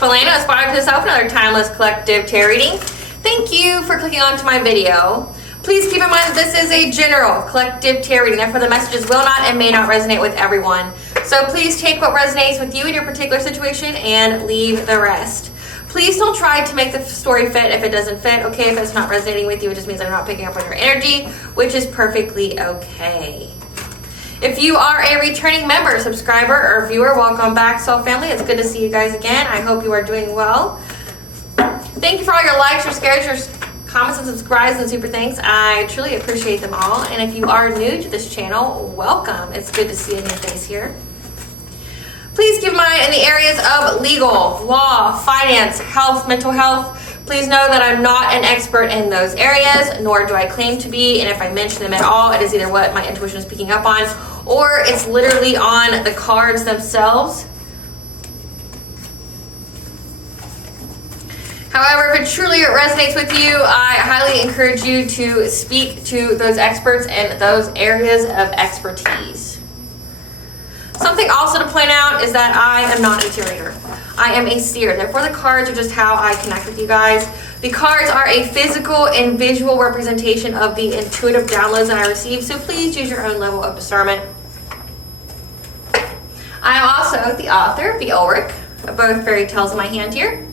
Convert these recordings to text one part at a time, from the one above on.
Polano, Aspire to the Self, another timeless collective tarot reading. Thank you for clicking onto my video. Please keep in mind that this is a general collective tarot reading, therefore the messages will not and may not resonate with everyone. So please take what resonates with you in your particular situation and leave the rest. Please don't try to make the story fit if it doesn't fit, okay? If it's not resonating with you, it just means I'm not picking up on your energy, which is perfectly okay. If you are a returning member, subscriber, or viewer, welcome back, Soul Family. It's good to see you guys again. I hope you are doing well. Thank you for all your likes, your shares, your comments, and subscribes, and super thanks. I truly appreciate them all. And if you are new to this channel, welcome. It's good to see a new face here. Please keep in mind in the areas of legal, law, finance, health, mental health, please know that I'm not an expert in those areas, nor do I claim to be. And if I mention them at all, it is either what my intuition is picking up on, or it's literally on the cards themselves. However, if it truly resonates with you, I highly encourage you to speak to those experts in those areas of expertise. Something also to point out is that I am not a tarot reader. I am a seer. Therefore, the cards are just how I connect with you guys. The cards are a physical and visual representation of the intuitive downloads that I receive, so please use your own level of discernment. I am also the author, the Ulrich, of both fairy tales in my hand here.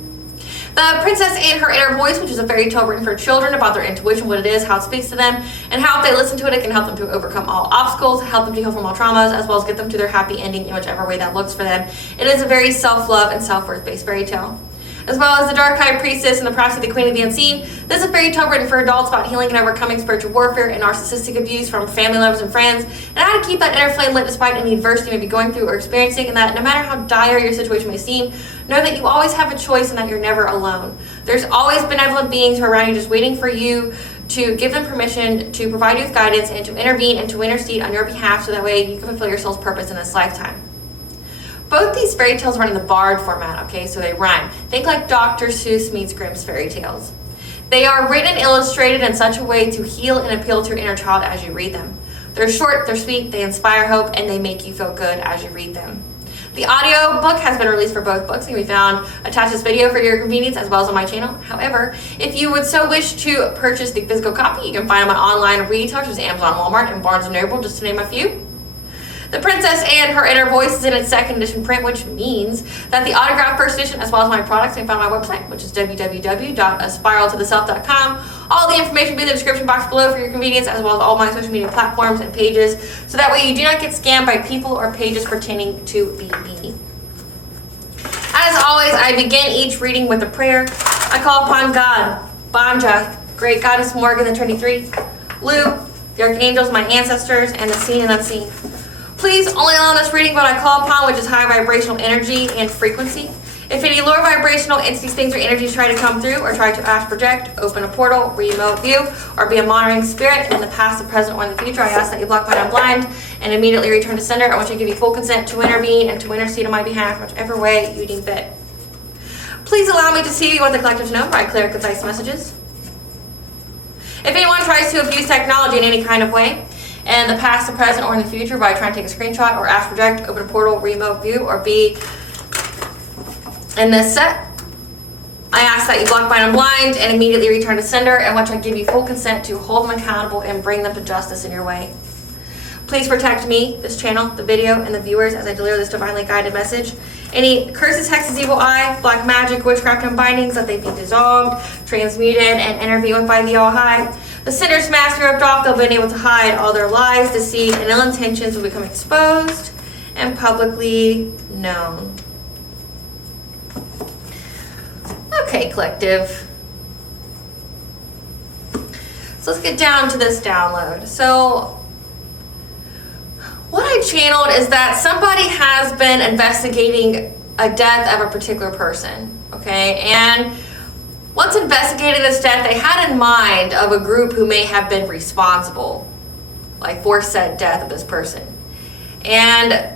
The Princess and Her Inner Voice, which is a fairy tale written for children about their intuition, what it is, how it speaks to them, and how if they listen to it, it can help them to overcome all obstacles, help them to heal from all traumas, as well as get them to their happy ending in whichever way that looks for them. It is a very self-love and self-worth based fairy tale. As well as the Dark High Priestess and the Prophecy of the Queen of the Unseen. This is a fairy tale written for adults about healing and overcoming spiritual warfare and narcissistic abuse from family members and friends, and how to keep that inner flame lit despite any adversity you may be going through or experiencing, and that no matter how dire your situation may seem, know that you always have a choice and that you're never alone. There's always benevolent beings who are around you just waiting for you to give them permission to provide you with guidance and to intervene and to intercede on your behalf, so that way you can fulfill your soul's purpose in this lifetime. Both these fairy tales run in the barred format, okay, so they rhyme. Think like Dr. Seuss meets Grimm's fairy tales. They are written and illustrated in such a way to heal and appeal to your inner child as you read them. They're short, they're sweet, they inspire hope, and they make you feel good as you read them. The audio book has been released for both books and can be found attached to this video for your convenience, as well as on my channel. However, if you would so wish to purchase the physical copy, you can find them on online retailers such as Amazon, Walmart, and Barnes & Noble, just to name a few. The Princess and Her Inner Voice is in its second edition print, which means that the autographed first edition, as well as my products, can be found on my website, which is www.aspiraltotheself.com. All the information will be in the description box below for your convenience, as well as all my social media platforms and pages, so that way you do not get scammed by people or pages pertaining to be me. As always, I begin each reading with a prayer. I call upon God, Banja, Great Goddess Morgan the 23, Lu, the Archangels, my ancestors, and the seen and unseen. Please only allow this reading what I call upon, which is high vibrational energy and frequency. If any lower vibrational entities, things, or energies try to come through or try to astral project, open a portal, remote view, or be a monitoring spirit in the past, the present, or in the future, I ask that you block, mind, and blind and immediately return to sender. I want you to give you full consent to intervene and to intercede on my behalf, whichever way you deem fit. Please allow me to see what the collective to know by clear, concise messages. If anyone tries to abuse technology in any kind of way, in the past, the present, or in the future, by trying to take a screenshot or astral project, open a portal, remote view, or be in this set, I ask that you block, mind, and blind and immediately return to sender, and which I give you full consent to hold them accountable and bring them to justice in your way. Please protect me, this channel, the video, and the viewers as I deliver this divinely guided message. Any curses, hexes, evil eye, black magic, witchcraft, and bindings, that they be dissolved, transmuted, and intervened with by the All High. The sinner's mask ripped off, they'll be able to hide all their lies, deceit, and ill intentions will become exposed and publicly known. Okay, collective. So let's get down to this download. So what I channeled is that somebody has been investigating a death of a particular person, okay? And once investigating this death, they had in mind of a group who may have been responsible, like for said death of this person. And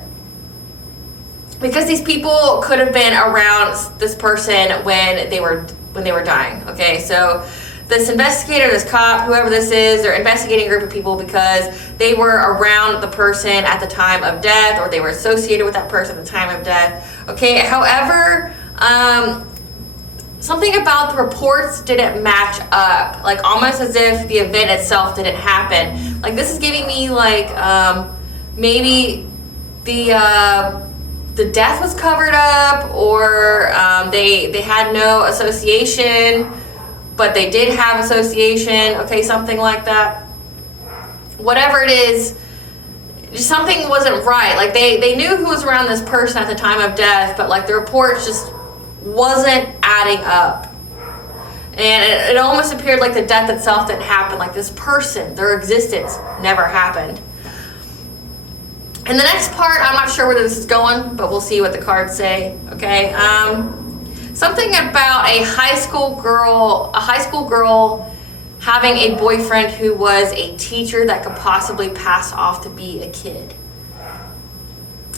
because these people could have been around this person when they were dying, okay? So this investigator, this cop, whoever this is, they're investigating a group of people because they were around the person at the time of death, or they were associated with that person at the time of death, okay? However, Something about the reports didn't match up, like almost as if the event itself didn't happen. Like this is giving me like maybe the death was covered up, or they had no association, but they did have association. Okay, something like that. Whatever it is, just something wasn't right. Like they knew who was around this person at the time of death, but like the reports just wasn't adding up. And it almost appeared like the death itself didn't happen. Like this person, their existence never happened. And the next part, I'm not sure where this is going, but we'll see what the cards say. Okay. Something about a high school girl having a boyfriend who was a teacher that could possibly pass off to be a kid.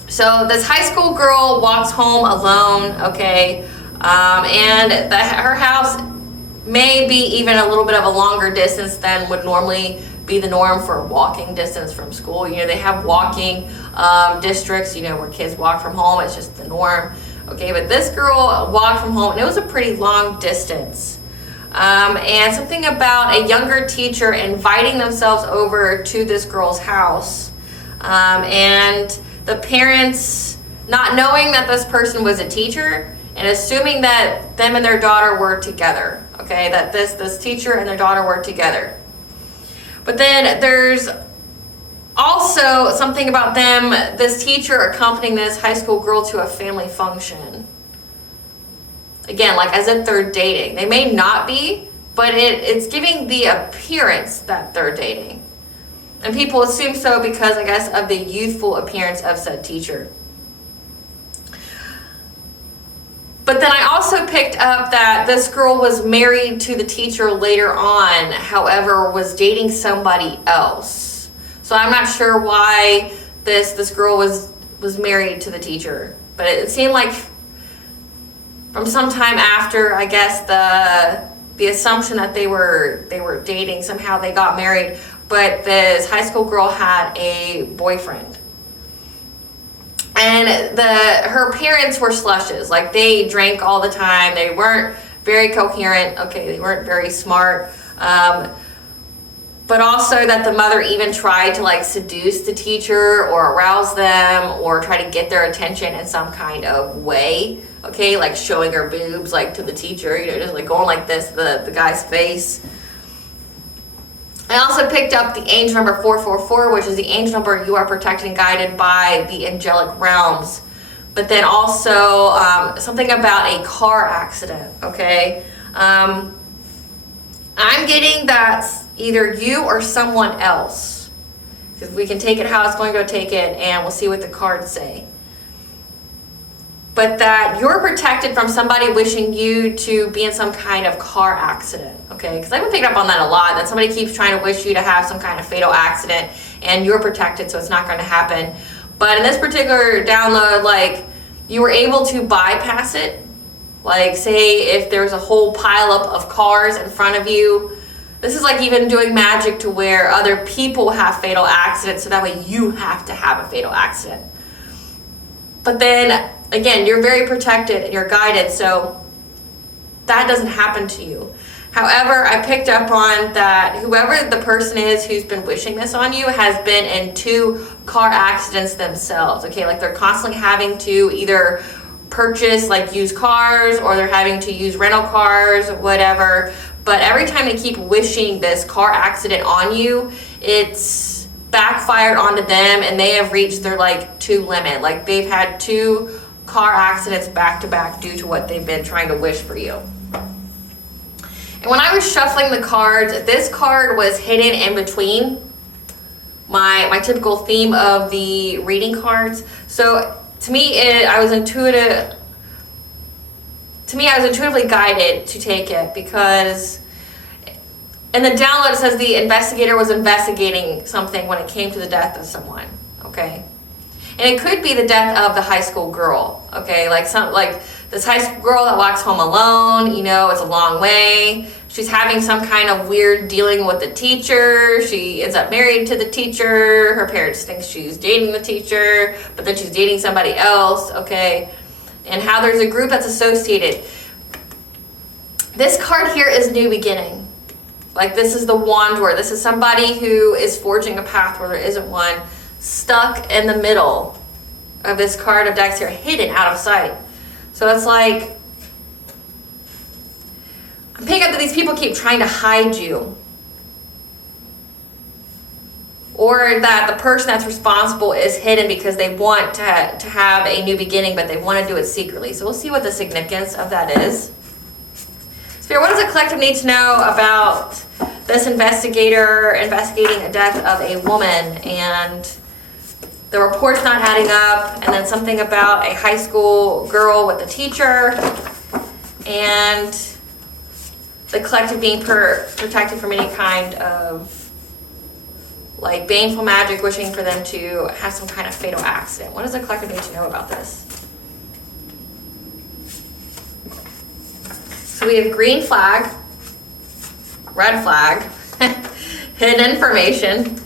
So this high school girl walks home alone, okay, and her house may be even a little bit of a longer distance than would normally be the norm for walking distance from school. You know, they have walking districts, you know, where kids walk from home. It's just the norm, okay, but this girl walked from home, and it was a pretty long distance. And something about a younger teacher inviting themselves over to this girl's house, and the parents not knowing that this person was a teacher and assuming that them and their daughter were together, okay, that this teacher and their daughter were together. But then there's also something about them, this teacher accompanying this high school girl to a family function. Again, like as if they're dating. They may not be, but it's giving the appearance that they're dating. And people assume so because, I guess, of the youthful appearance of said teacher. But then I also picked up that this girl was married to the teacher later on, however, was dating somebody else. So I'm not sure why this girl was married to the teacher. But it seemed like from some time after, I guess, the assumption that they were dating, somehow they got married. But this high school girl had a boyfriend. And her parents were slushes. Like, they drank all the time. They weren't very coherent. Okay, they weren't very smart. But also that the mother even tried to, like, seduce the teacher or arouse them or try to get their attention in some kind of way. Okay, like showing her boobs, like, to the teacher, you know, just like going like this to the guy's face. I also picked up the angel number 444, which is the angel number you are protected and guided by the angelic realms. But then also something about a car accident, okay? I'm getting that either you or someone else, because we can take it how it's going to go take it, and we'll see what the cards say. But that you're protected from somebody wishing you to be in some kind of car accident, okay? Because I've been picking up on that a lot, that somebody keeps trying to wish you to have some kind of fatal accident, and you're protected, so it's not going to happen. But in this particular download, like, you were able to bypass it. Like, say if there's a whole pileup of cars in front of you, this is like even doing magic to where other people have fatal accidents, so that way you have to have a fatal accident. But then, again, you're very protected and you're guided, so that doesn't happen to you. However, I picked up on that whoever the person is who's been wishing this on you has been in 2 car accidents themselves, okay? Like, they're constantly having to either purchase, like, used cars, or they're having to use rental cars, whatever. But every time they keep wishing this car accident on you, it's backfired onto them, and they have reached their, like, 2 limit. Like, they've had 2 car accidents back to back due to what they've been trying to wish for you. And when I was shuffling the cards, this card was hidden in between my typical theme of the reading cards. So to me, I was intuitively guided to take it, because in the download it says the investigator was investigating something when it came to the death of someone, okay? And it could be the death of the high school girl, okay? Like this high school girl that walks home alone, you know, it's a long way. She's having some kind of weird dealing with the teacher. She ends up married to the teacher. Her parents think she's dating the teacher, but then she's dating somebody else, okay? and how there's a group that's associated. This card here is new beginning. Like, this is the wanderer. This is somebody who is forging a path where there isn't one, stuck in the middle of this card of decks here, hidden out of sight. So it's like, I'm picking up that these people keep trying to hide you. Or that the person that's responsible is hidden because they want to have a new beginning, but they want to do it secretly. So we'll see what the significance of that is. Spirit, what does the collective need to know about this investigator investigating a death of a woman and the report's not adding up, and then something about a high school girl with a teacher, and the collective being protected from any kind of like baneful magic, wishing for them to have some kind of fatal accident. What does the collective need to know about this? So we have green flag, red flag, hidden information.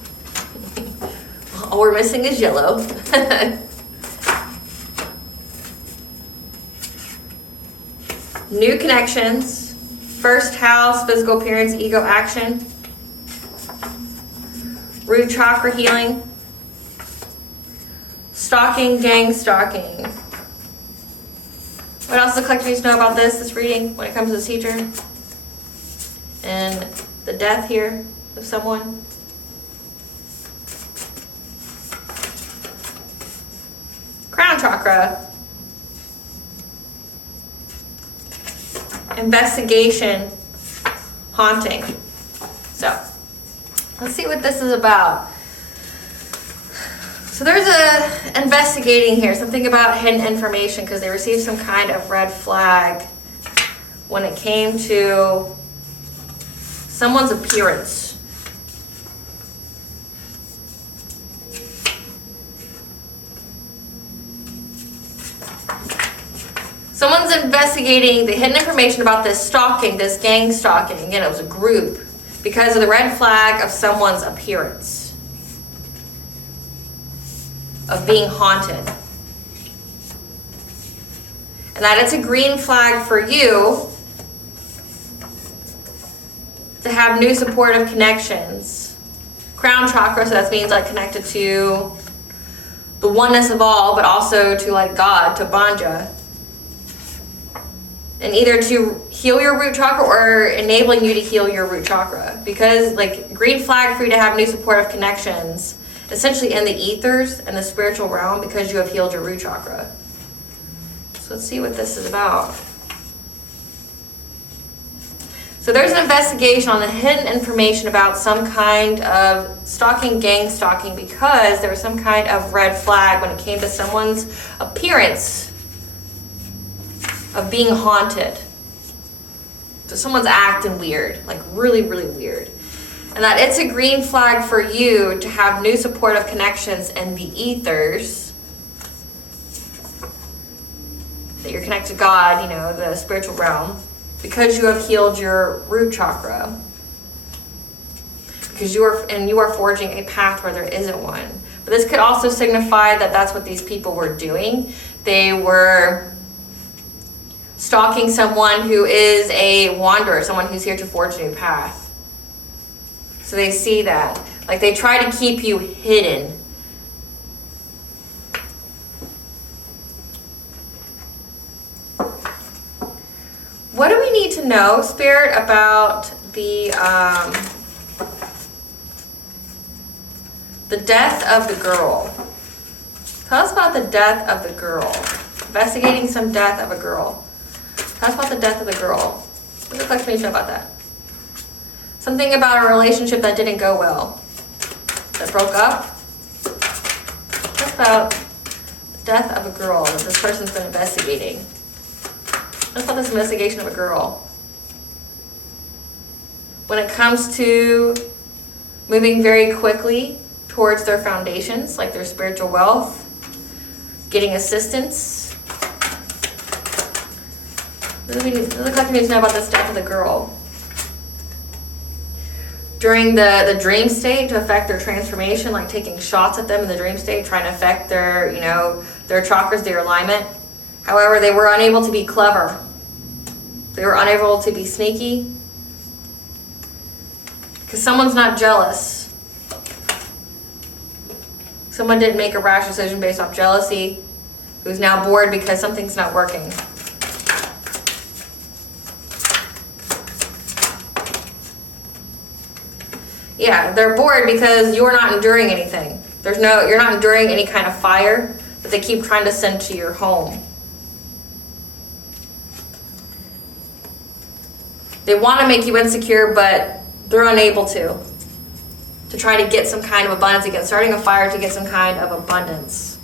All we're missing is yellow. New connections, first house, physical appearance, ego action, root chakra healing, stalking, gang stalking. What else does the collective need to know about this reading when it comes to this teacher? And the death here of someone. Crown chakra. Investigation. Haunting. So, let's see what this is about. So there's a investigating here, something about hidden information, because they received some kind of red flag when it came to someone's appearance. Someone's investigating the hidden information about this stalking, this gang stalking. Again, it was a group because of the red flag of someone's appearance, of being haunted. And that it's a green flag for you to have new supportive connections. Crown chakra, so that means like connected to the oneness of all, but also to like God, to Banja. And either to heal your root chakra or enabling you to heal your root chakra. Because like green flag for you to have new supportive connections, essentially in the ethers and the spiritual realm, because you have healed your root chakra. So let's see what this is about. So there's an investigation on the hidden information about some kind of stalking, gang stalking, because there was some kind of red flag when it came to someone's appearance of being haunted. So someone's acting weird, like really, really weird. And that it's a green flag for you to have new supportive connections in the ethers. That you're connected to God, you know, the spiritual realm, because you have healed your root chakra. Because you are forging a path where there isn't one. But this could also signify that that's what these people were doing. They were stalking someone who is a wanderer, someone who's here to forge a new path. So they see that. Like they try to keep you hidden. What do we need to know, Spirit, about the death of the girl? Tell us about the death of the girl. Investigating some death of a girl. Tell us about the death of the girl. What's the explanation about that? Something about a relationship that didn't go well. That broke up. What about the death of a girl that this person's been investigating? What about this investigation of a girl? When it comes to moving very quickly towards their foundations, like their spiritual wealth, getting assistance. What do the collective need to know about this death of the girl? During the dream state, to affect their transformation, like taking shots at them in the dream state, trying to affect their, you know, their chakras, their alignment. However, they were unable to be clever. They were unable to be sneaky. Because someone's not jealous. Someone didn't make a rash decision based off jealousy, who's now bored because something's not working. Yeah, they're bored because you're not enduring anything. You're not enduring any kind of fire that they keep trying to send to your home. They want to make you insecure, but they're unable to try to get some kind of abundance again, starting a fire to get some kind of abundance.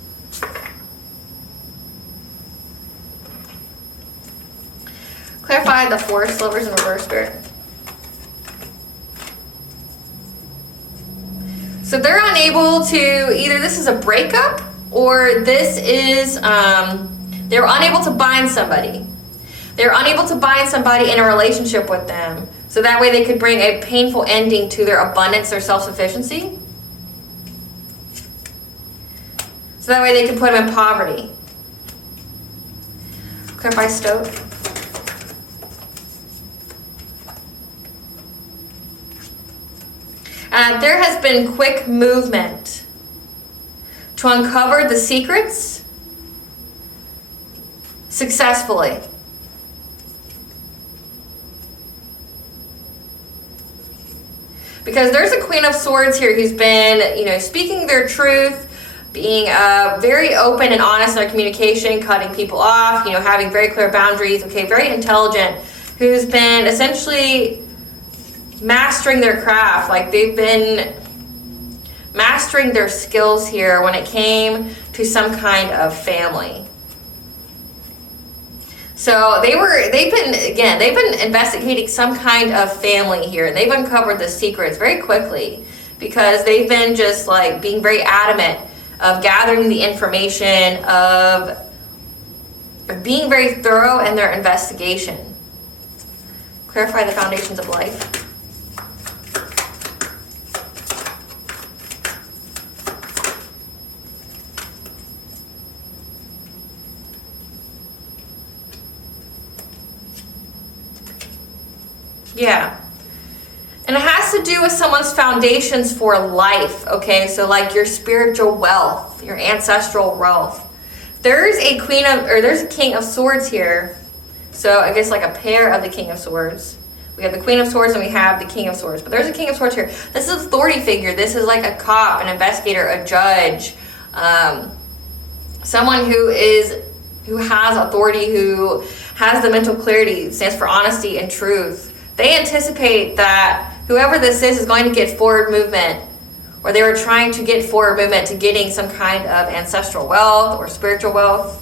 Clarify the forest lovers in reverse, Spirit. So they're unable to, either this is a breakup or this is, they're unable to bind somebody. They're unable to bind somebody in a relationship with them. So that way they could bring a painful ending to their abundance, their self-sufficiency. So that way they can put them in poverty. Clarify Stoat. There has been quick movement to uncover the secrets successfully. Because there's a Queen of Swords here who's been, speaking their truth, being very open and honest in their communication, cutting people off, having very clear boundaries, very intelligent, who's been essentially mastering their craft. Like they've been mastering their skills here when it came to some kind of family. So they've been investigating some kind of family here, and they've uncovered the secrets very quickly because they've been just like being very adamant of gathering the information, of being very thorough in their investigation. Clarify the foundations of life. Yeah. And it has to do with someone's foundations for life, okay? So like your spiritual wealth, your ancestral wealth. There's a there's a King of Swords here. So I guess like a pair of the King of Swords. We have the Queen of Swords and we have the King of Swords. But there's a King of Swords here. This is an authority figure. This is like a cop, an investigator, a judge. Someone who has authority, who has the mental clarity, stands for honesty and truth. They anticipate that whoever this is going to get forward movement, or they were trying to get forward movement to getting some kind of ancestral wealth or spiritual wealth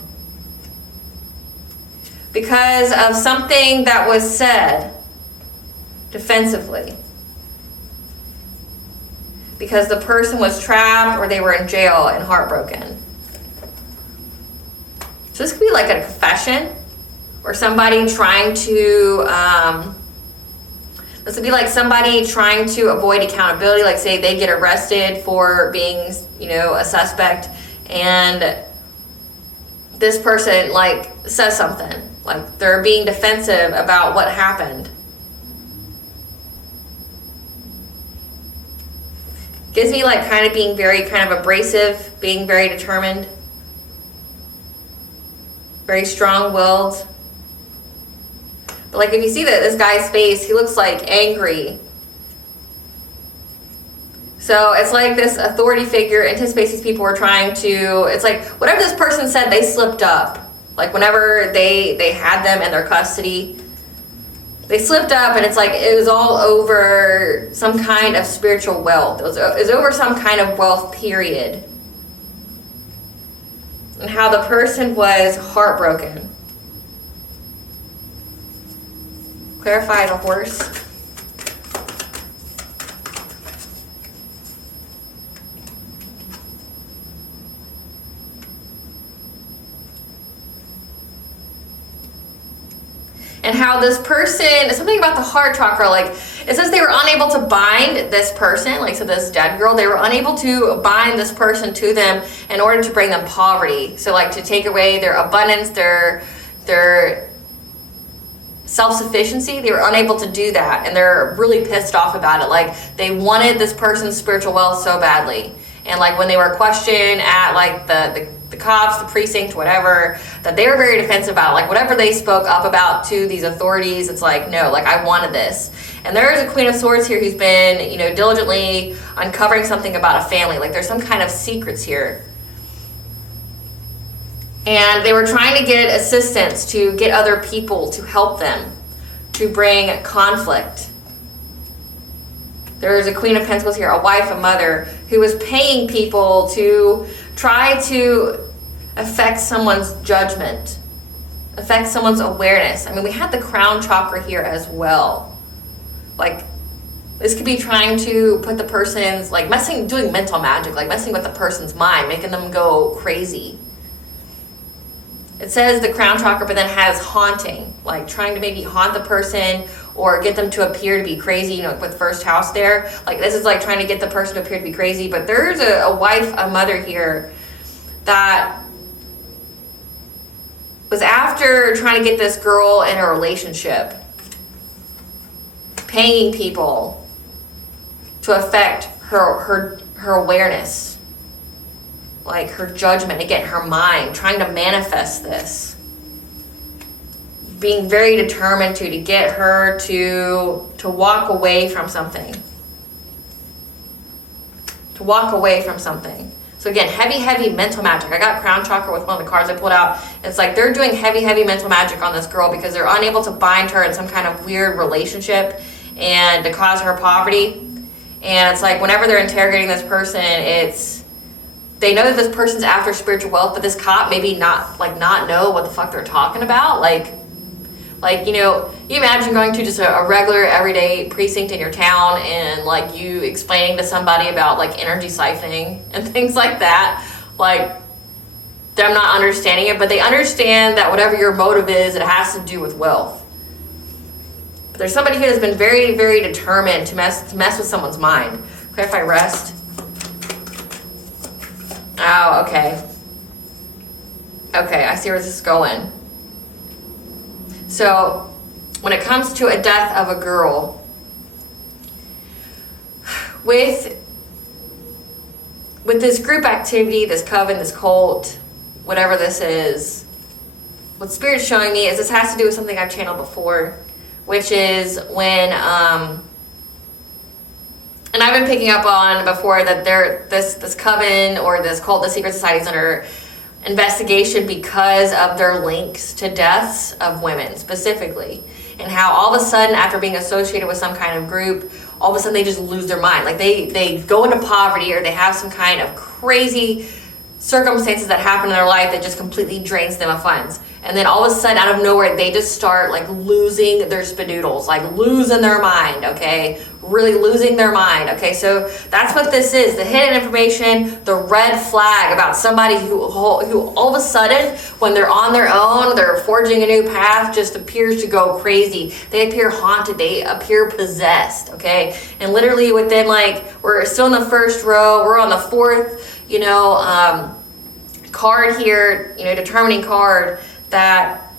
because of something that was said defensively. Because the person was trapped or they were in jail and heartbroken. So this could be like a confession or somebody trying to... This would be like somebody trying to avoid accountability, like say they get arrested for being, a suspect, and this person like says something, like they're being defensive about what happened. Gives me like kind of being very kind of abrasive, being very determined, very strong-willed. But like if you see this guy's face, he looks like angry. So it's like this authority figure anticipates these people are trying to, it's like whatever this person said, they slipped up. Like whenever they had them in their custody, they slipped up, and it's like it was all over some kind of spiritual wealth. It was over some kind of wealth period. And how the person was heartbroken. Clarify the horse. And how this person, something about the heart chakra, like it says they were unable to bind this person, like so this dead girl, they were unable to bind this person to them in order to bring them poverty. So like to take away their abundance, their self-sufficiency, they were unable to do that, and they're really pissed off about it. Like they wanted this person's spiritual wealth so badly, and like when they were questioned at like the cops, the precinct, whatever, that they were very defensive about, like whatever they spoke up about to these authorities, it's like, no, like I wanted this. And there is a Queen of Swords here who's been, you know, diligently uncovering something about a family, like there's some kind of secrets here. And they were trying to get assistance to get other people to help them, to bring conflict. There is a Queen of Pentacles here, a wife, a mother, who was paying people to try to affect someone's judgment, affect someone's awareness. I mean, we had the crown chakra here as well. Like, this could be trying to put the person's, like doing mental magic, like messing with the person's mind, making them go crazy. It says the crown chakra, but then has haunting, like trying to maybe haunt the person or get them to appear to be crazy, you know, with first house there. Like this is like trying to get the person to appear to be crazy, but there's a wife, a mother here that was after trying to get this girl in a relationship, paying people to affect her awareness, like her judgment, again, her mind, trying to manifest this, being very determined to get her to walk away from something, So again, heavy mental magic. I got crown chakra with one of the cards I pulled out. It's like they're doing heavy mental magic on this girl because they're unable to bind her in some kind of weird relationship and to cause her poverty. And it's like whenever they're interrogating this person, they know that this person's after spiritual wealth, but this cop maybe not know what the fuck they're talking about. Like, you know, you imagine going to just a regular everyday precinct in your town and like you explaining to somebody about like energy siphoning and things like that. Like, they're not understanding it, but they understand that whatever your motive is, it has to do with wealth. But there's somebody here that's been very, very determined to mess with someone's mind. Okay, if I rest. Oh, okay. Okay, I see where this is going. So, when it comes to a death of a girl, with this group activity, this coven, this cult, whatever this is, what Spirit's showing me is this has to do with something I've channeled before, which is when, and I've been picking up on before that this coven or this cult, the secret society, is under investigation because of their links to deaths of women specifically, and how all of a sudden after being associated with some kind of group, all of a sudden they just lose their mind. Like they go into poverty or they have some kind of crazy circumstances that happen in their life that just completely drains them of funds. And then all of a sudden, out of nowhere, they just start like losing their spadoodles, like losing their mind, okay? Really losing their mind, okay? So that's what this is, the hidden information, the red flag about somebody who all of a sudden, when they're on their own, they're forging a new path, just appears to go crazy. They appear haunted, they appear possessed, okay? And literally within we're still in the first row, we're on the fourth, card here, determining card, that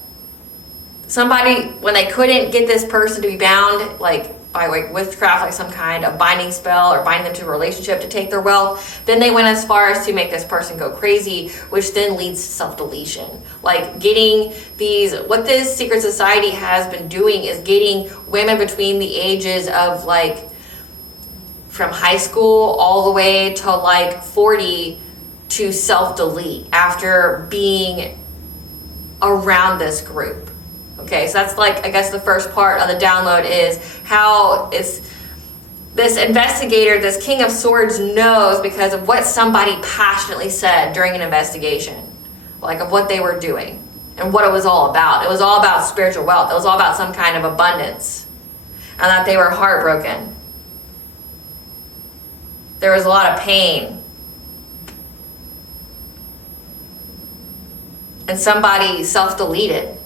somebody, when they couldn't get this person to be bound, by witchcraft, some kind of binding spell or binding them to a relationship to take their wealth, then they went as far as to make this person go crazy, which then leads to self-deletion. Getting what this secret society has been doing is getting women between the ages of from high school all the way to 40 to self-delete after being around this group. Okay, so that's I guess the first part of the download is how it's this investigator, this King of Swords, knows because of what somebody passionately said during an investigation, of what they were doing and what it was all about. It was all about spiritual wealth. It was all about some kind of abundance, and that they were heartbroken. There was a lot of pain. And somebody self-deleted,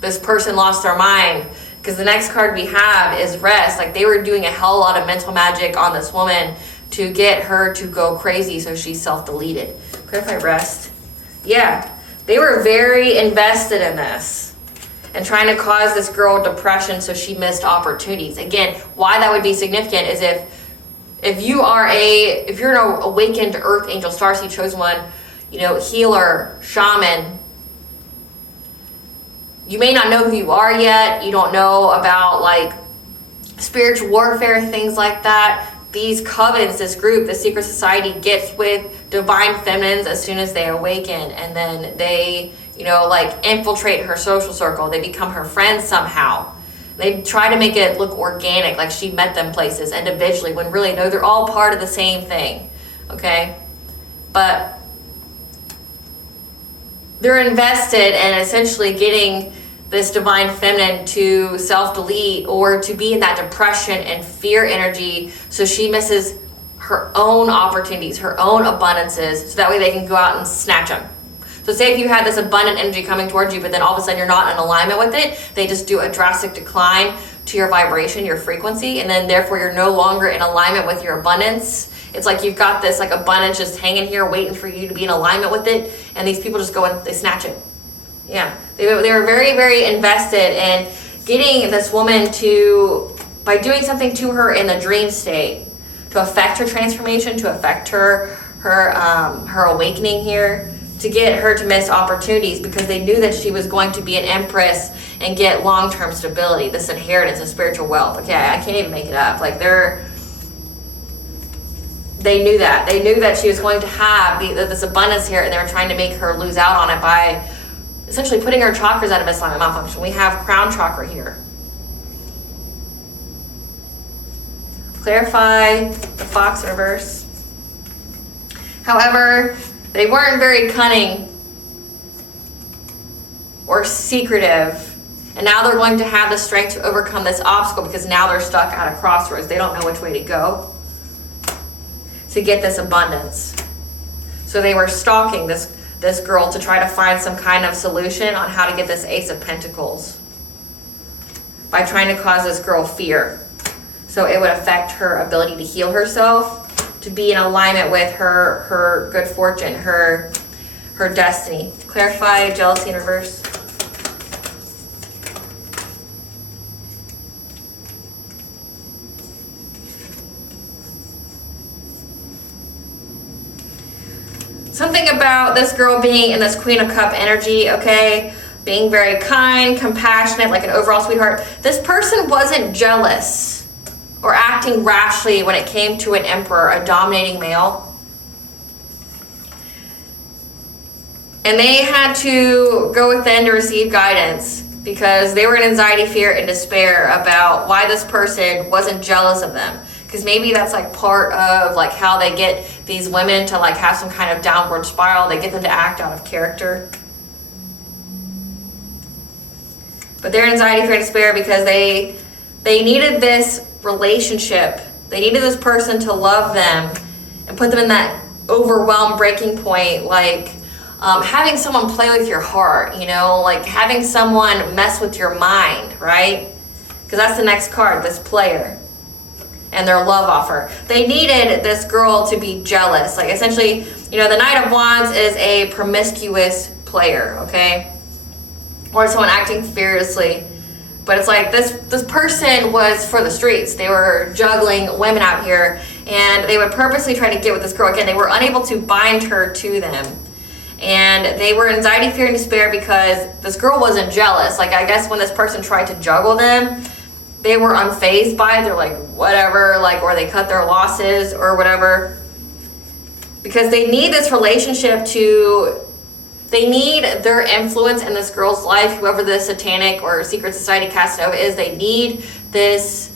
this person lost their mind, because the next card we have is rest. Like, they were doing a hell of a lot of mental magic on this woman to get her to go crazy, so she self-deleted. Clarify rest. Yeah, they were very invested in this and trying to cause this girl depression, so she missed opportunities. Again, why that would be significant is if you're an awakened earth angel, starseed chosen one, you know, healer, shaman, you may not know who you are yet. You don't know about like spiritual warfare, things like that. These covens, this group, the secret society gets with divine feminines as soon as they awaken, and then they, you know, like infiltrate her social circle. They become her friends somehow. They try to make it look organic, like she met them places individually, when really, no, they're all part of the same thing, okay? But they're invested in essentially getting this divine feminine to self-delete or to be in that depression and fear energy, so she misses her own opportunities, her own abundances, so that way they can go out and snatch them. So say if you had this abundant energy coming towards you, but then all of a sudden you're not in alignment with it, they just do a drastic decline to your vibration, your frequency, and then therefore you're no longer in alignment with your abundance. It's like you've got this like abundance just hanging here waiting for you to be in alignment with it, and these people just go and they snatch it. Yeah, they were very, very invested in getting this woman to, by doing something to her in the dream state, to affect her transformation, to affect her awakening here, to get her to miss opportunities, because they knew that she was going to be an empress and get long-term stability, this inheritance of spiritual wealth. Okay, I can't even make it up. Like they knew that. They knew that she was going to have this abundance here, and they were trying to make her lose out on it by essentially putting her chakras out of misalignment, malfunction. We have crown chakra here. Clarify the fox in reverse. However, they weren't very cunning or secretive, and now they're going to have the strength to overcome this obstacle, because now they're stuck at a crossroads. They don't know which way to go to get this abundance. So they were stalking this girl to try to find some kind of solution on how to get this Ace of Pentacles by trying to cause this girl fear. So it would affect her ability to heal herself, to be in alignment with her good fortune, her destiny. Clarify jealousy in reverse. Something about this girl being in this Queen of Cup energy, okay? Being very kind, compassionate, like an overall sweetheart. This person wasn't jealous or acting rashly when it came to an emperor, a dominating male. And they had to go within to receive guidance, because they were in anxiety, fear, and despair about why this person wasn't jealous of them. Because maybe that's like part of like how they get these women to like have some kind of downward spiral. They get them to act out of character. But they're in anxiety, fear, and despair because they needed this relationship. They needed this person to love them and put them in that overwhelmed breaking point, like having someone play with your heart, you know, like having someone mess with your mind, right? Because that's the next card, this player and their love offer. They needed this girl to be jealous. Like essentially, you know, the Knight of Wands is a promiscuous player, okay? Or someone acting furiously. But it's like this person was for the streets. They were juggling women out here, and they would purposely try to get with this girl. Again, they were unable to bind her to them. And they were in anxiety, fear, and despair because this girl wasn't jealous. Like, I guess when this person tried to juggle them, they were unfazed by it. They're like, whatever, like, or they cut their losses or whatever. Because they need this relationship to, they need their influence in this girl's life, whoever the satanic or secret society Casanova is. They need this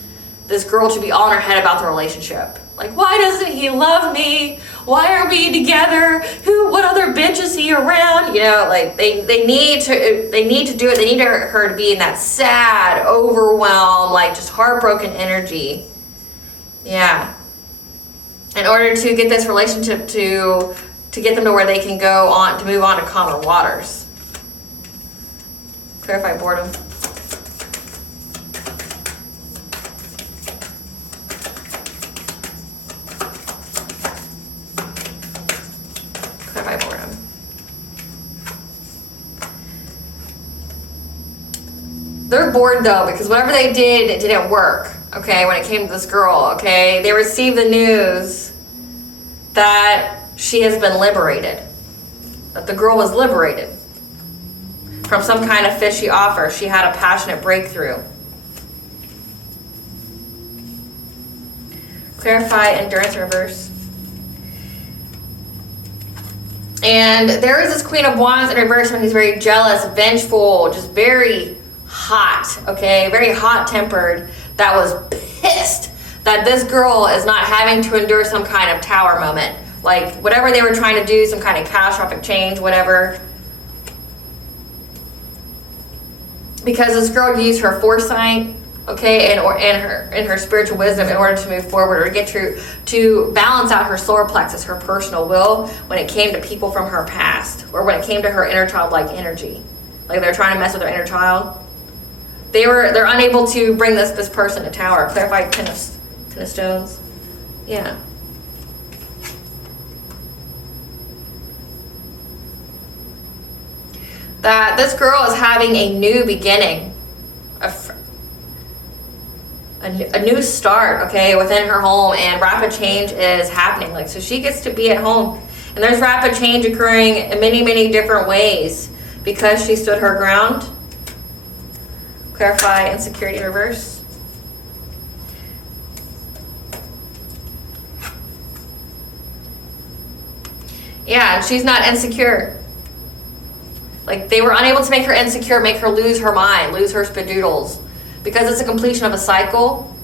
girl to be all in her head about the relationship. Like, why doesn't he love me? Why are we together? What other bitch is he around? You know, like they need to do it. They need her to be in that sad, overwhelmed, like just heartbroken energy. Yeah. In order to get this relationship to get them to where they can go on to move on to calmer waters. Clarify boredom. Clarify boredom. They're bored though, because whatever they did, it didn't work, okay, when it came to this girl, okay? They received the news that she has been liberated, that the girl was liberated from some kind of fishy offer. She had a passionate breakthrough. Clarify endurance reverse. And there is this Queen of Wands in reverse when he's very jealous, vengeful, just very hot, okay, very hot-tempered, that was pissed that this girl is not having to endure some kind of tower moment. Like, whatever they were trying to do, some kind of catastrophic change, whatever. Because this girl used her foresight, okay, and her spiritual wisdom in order to move forward or get to balance out her solar plexus, her personal will, when it came to people from her past, or when it came to her inner childlike energy. Like, they're trying to mess with her inner child. They're unable to bring this person to tower. Clarify Ten of Stones. Yeah. That this girl is having a new beginning, a new start, okay, within her home, and rapid change is happening. Like, so she gets to be at home, and there's rapid change occurring in many, many different ways because she stood her ground. Clarify insecurity in reverse. Yeah, and she's not insecure. Like, they were unable to make her insecure, make her lose her mind, lose her spadoodles, because it's a completion of a cycle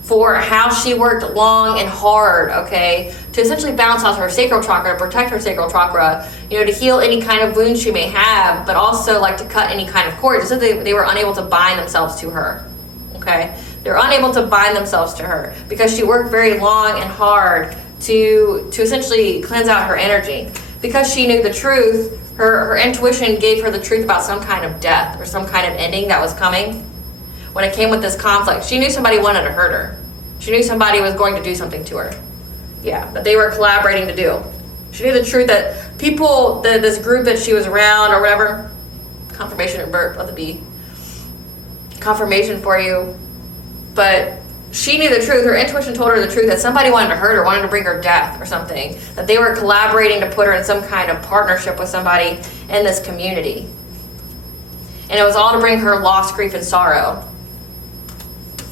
for how she worked long and hard, okay, to essentially balance out her sacral chakra, to protect her sacral chakra, you know, to heal any kind of wounds she may have, but also like to cut any kind of cord. So they were unable to bind themselves to her, okay? They're unable to bind themselves to her because she worked very long and hard to essentially cleanse out her energy. Because she knew the truth, her intuition gave her the truth about some kind of death or some kind of ending that was coming. When it came with this conflict, she knew somebody wanted to hurt her. She knew somebody was going to do something to her. Yeah, that they were collaborating to do. She knew the truth that people, this group that she was around or whatever, confirmation at birth, let it be confirmation for you. But she knew the truth. Her intuition told her the truth that somebody wanted to hurt her, wanted to bring her death or something. That they were collaborating to put her in some kind of partnership with somebody in this community. And it was all to bring her loss, grief, and sorrow.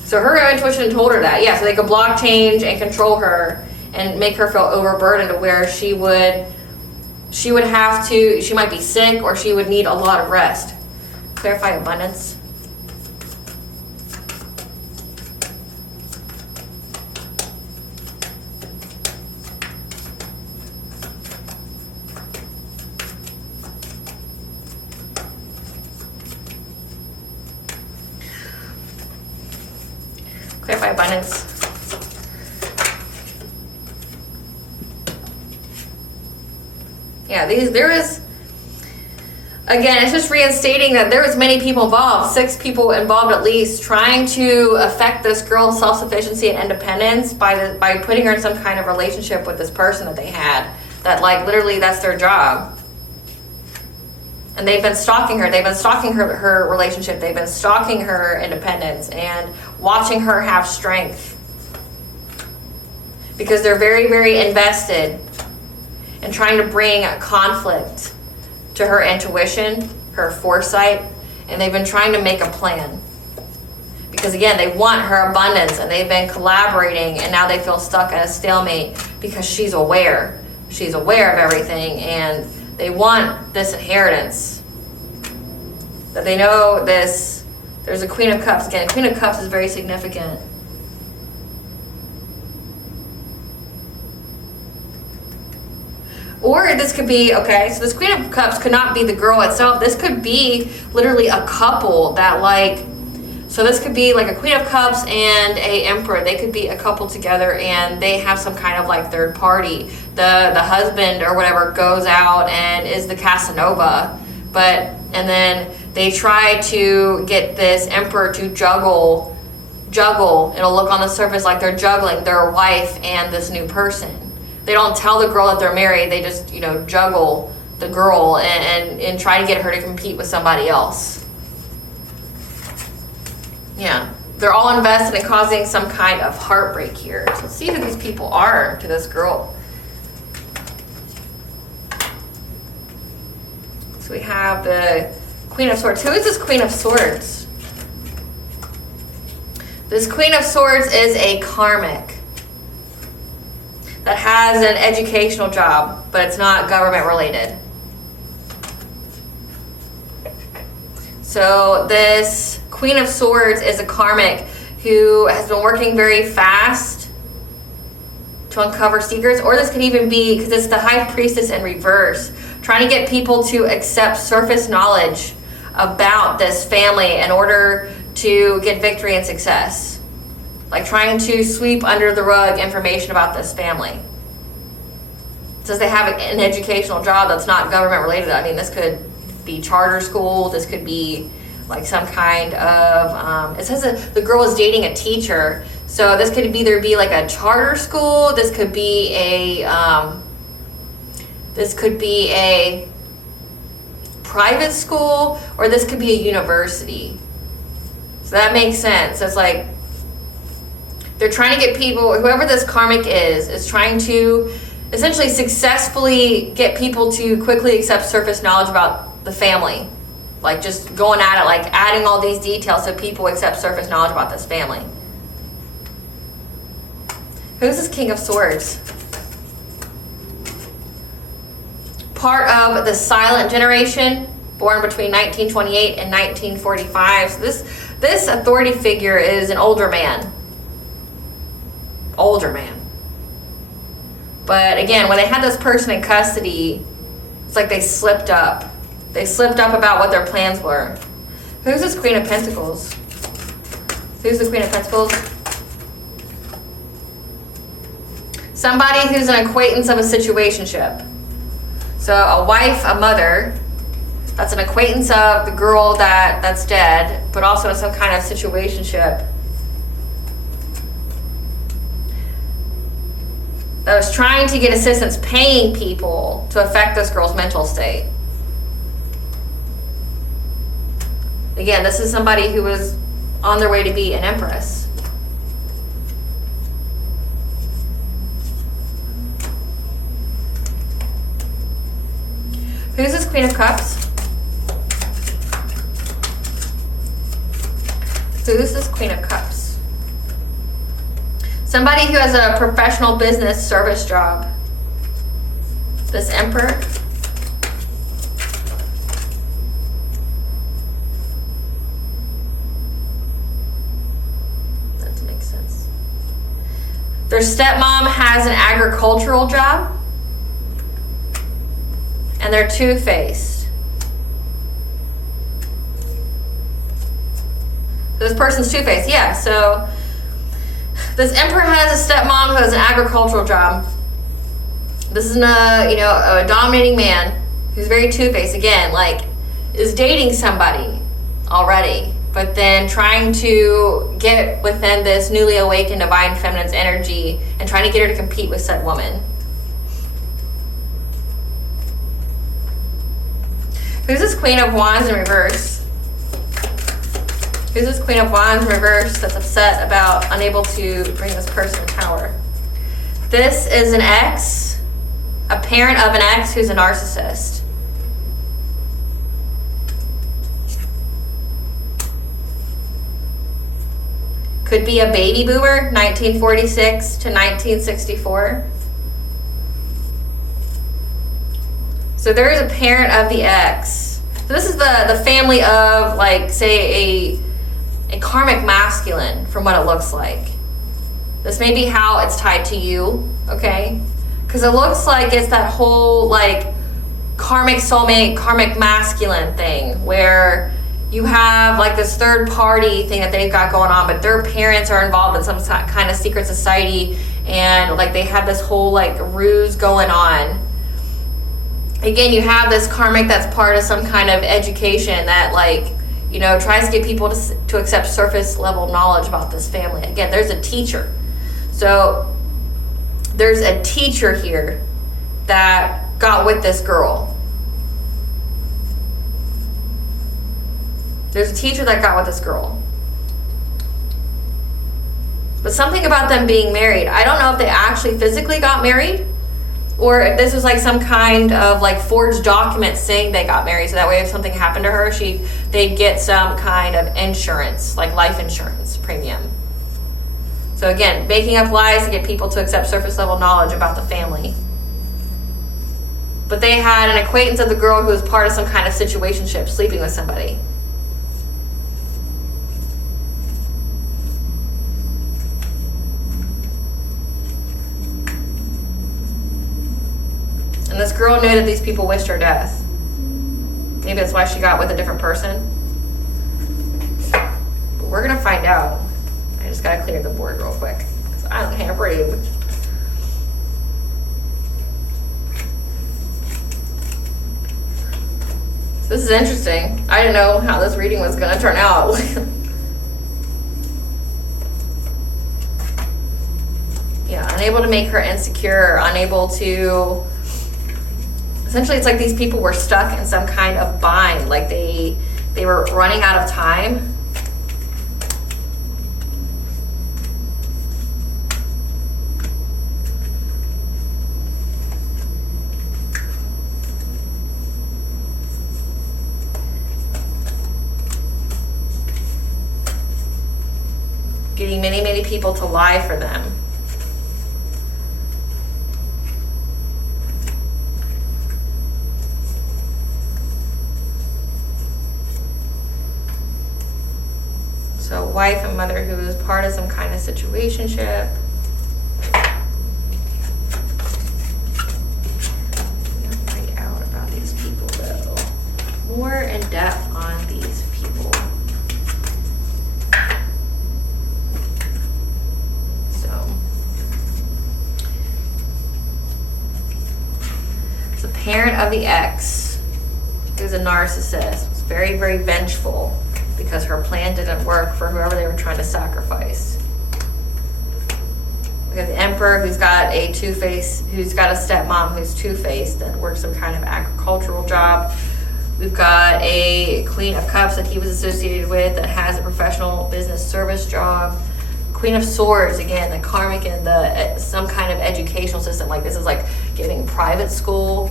So her intuition told her that, yeah, so they could block change and control her and make her feel overburdened to where she would have to, she might be sick or she would need a lot of rest. Clarify abundance. Clarify abundance. Yeah, there is, again, it's just reinstating that there was many people involved, 6 people involved at least, trying to affect this girl's self-sufficiency and independence by putting her in some kind of relationship with this person that they had, that like literally that's their job. And they've been stalking her. They've been stalking her relationship. They've been stalking her independence and watching her have strength. Because they're very, very invested in trying to bring conflict to her intuition, her foresight, and they've been trying to make a plan. Because again, they want her abundance and they've been collaborating and now they feel stuck at a stalemate because she's aware. She's aware of everything and they want this inheritance. That they know this, there's a Queen of Cups. Again, Queen of Cups is very significant. Or this could be, okay, so this Queen of Cups could not be the girl itself. This could be literally a couple that like, so this could be like a Queen of Cups and a Emperor. They could be a couple together and they have some kind of like third party. The husband or whatever goes out and is the Casanova, but And then they try to get this emperor to juggle. It'll look on the surface like they're juggling their wife and this new person. They don't tell the girl that they're married. They just, juggle the girl and try to get her to compete with somebody else. Yeah. They're all invested in causing some kind of heartbreak here. So let's see who these people are to this girl. So we have the Queen of Swords. Who is this Queen of Swords? This Queen of Swords is a karmic that has an educational job, but it's not government related. So this Queen of Swords is a karmic who has been working very fast to uncover secrets, or this could even be, because it's the High Priestess in reverse, trying to get people to accept surface knowledge about this family in order to get victory and success. Like trying to sweep under the rug information about this family. It says they have an educational job that's not government related. I mean, this could be charter school, this could be like some kind of, it says that the girl is dating a teacher. So this could either be like a charter school, this could be a private school, or this could be a university. So that makes sense. It's like they're trying to get people, whoever this karmic is trying to essentially successfully get people to quickly accept surface knowledge about the family. Like just going at it, like adding all these details so people accept surface knowledge about this family. Who's this King of Swords? Part of the silent generation, born between 1928 and 1945. So this authority figure is an older man. But again, when they had this person in custody, it's like they slipped up. They slipped up about what their plans were. Who's this Queen of Pentacles? Who's the Queen of Pentacles? Somebody who's an acquaintance of a situationship. So a wife, a mother, that's an acquaintance of the girl that's dead, but also in some kind of situationship. That was trying to get assistance, paying people to affect this girl's mental state. Again, this is somebody who was on their way to be an empress. Who's this Queen of Cups? Who's this Queen of Cups? Somebody who has a professional business service job. This Emperor. That makes sense. Their stepmom has an agricultural job. And they're two-faced. So this person's two-faced. Yeah, so this Emperor has a stepmom who has an agricultural job. This is a dominating man who's very two-faced. Again, like, is dating somebody already, but then trying to get within this newly awakened divine feminine's energy and trying to get her to compete with said woman. Who's this Queen of Wands in reverse? Who's this Queen of Wands in reverse that's upset about unable to bring this person to power? This is an ex, a parent of an ex who's a narcissist. Could be a baby boomer, 1946 to 1964. So there is a parent of the ex. So this is the family of, like, say, a karmic masculine, from what it looks like. This may be how it's tied to you, okay? Because it looks like it's that whole, like, karmic soulmate, karmic masculine thing, where you have, like, this third party thing that they've got going on, but their parents are involved in some kind of secret society, and, like, they have this whole, like, ruse going on. again, you have this karmic that's part of some kind of education that, like, you know, tries to get people to accept surface level knowledge about this family. Again, there's a teacher. So there's a teacher here that got with this girl. There's a teacher that got with this girl. But something about them being married, I don't know if they actually physically got married, or if this was like some kind of like forged document saying they got married, so that way if something happened to her, they'd get some kind of insurance, like life insurance premium. So again, making up lies to get people to accept surface level knowledge about the family. But they had an acquaintance of the girl who was part of some kind of situationship, sleeping with somebody. And this girl knew that these people wished her death. Maybe that's why she got with a different person. But we're gonna find out. I just gotta clear the board real quick, because I don't have room. So this is interesting. I didn't know how this reading was gonna turn out. Yeah, unable to make her insecure, unable to... Essentially, it's like these people were stuck in some kind of bind, like they were running out of time. Getting many, many people to lie for them. So wife and mother who is part of some kind of situationship. Find out about these people though. More in depth on these people. So it's a parent of the ex who's a narcissist. Was very, very vengeful, because her plan didn't work for whoever they were trying to sacrifice. We got the emperor who's got a two-faced, who's got a stepmom who's two-faced that works some kind of agricultural job. We've got a queen of cups that he was associated with that has a professional business service job. Queen of swords, again, the karmic and the some kind of educational system. Like this is like giving private school.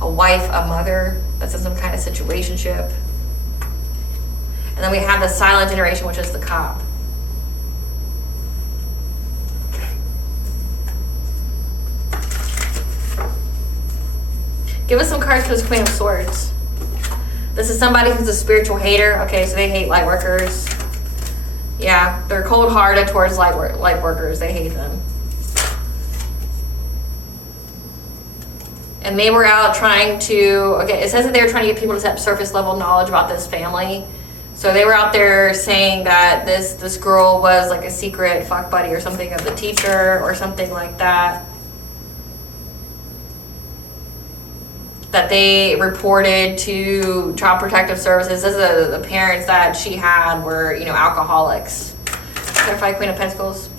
A wife, a mother that's in some kind of situationship. And then we have the silent generation, which is the cop. Give us some cards for this Queen of Swords. This is somebody who's a spiritual hater. Okay, so they hate light workers. Yeah, they're cold-hearted towards light workers. They hate them. And they were out trying to, okay, it says that they were trying to get people to accept surface level knowledge about this family. So they were out there saying that this girl was like a secret fuck buddy or something of the teacher or something like that. That they reported to Child Protective Services. This is the parents that she had were, you know, alcoholics. Clarify Queen of Pentacles.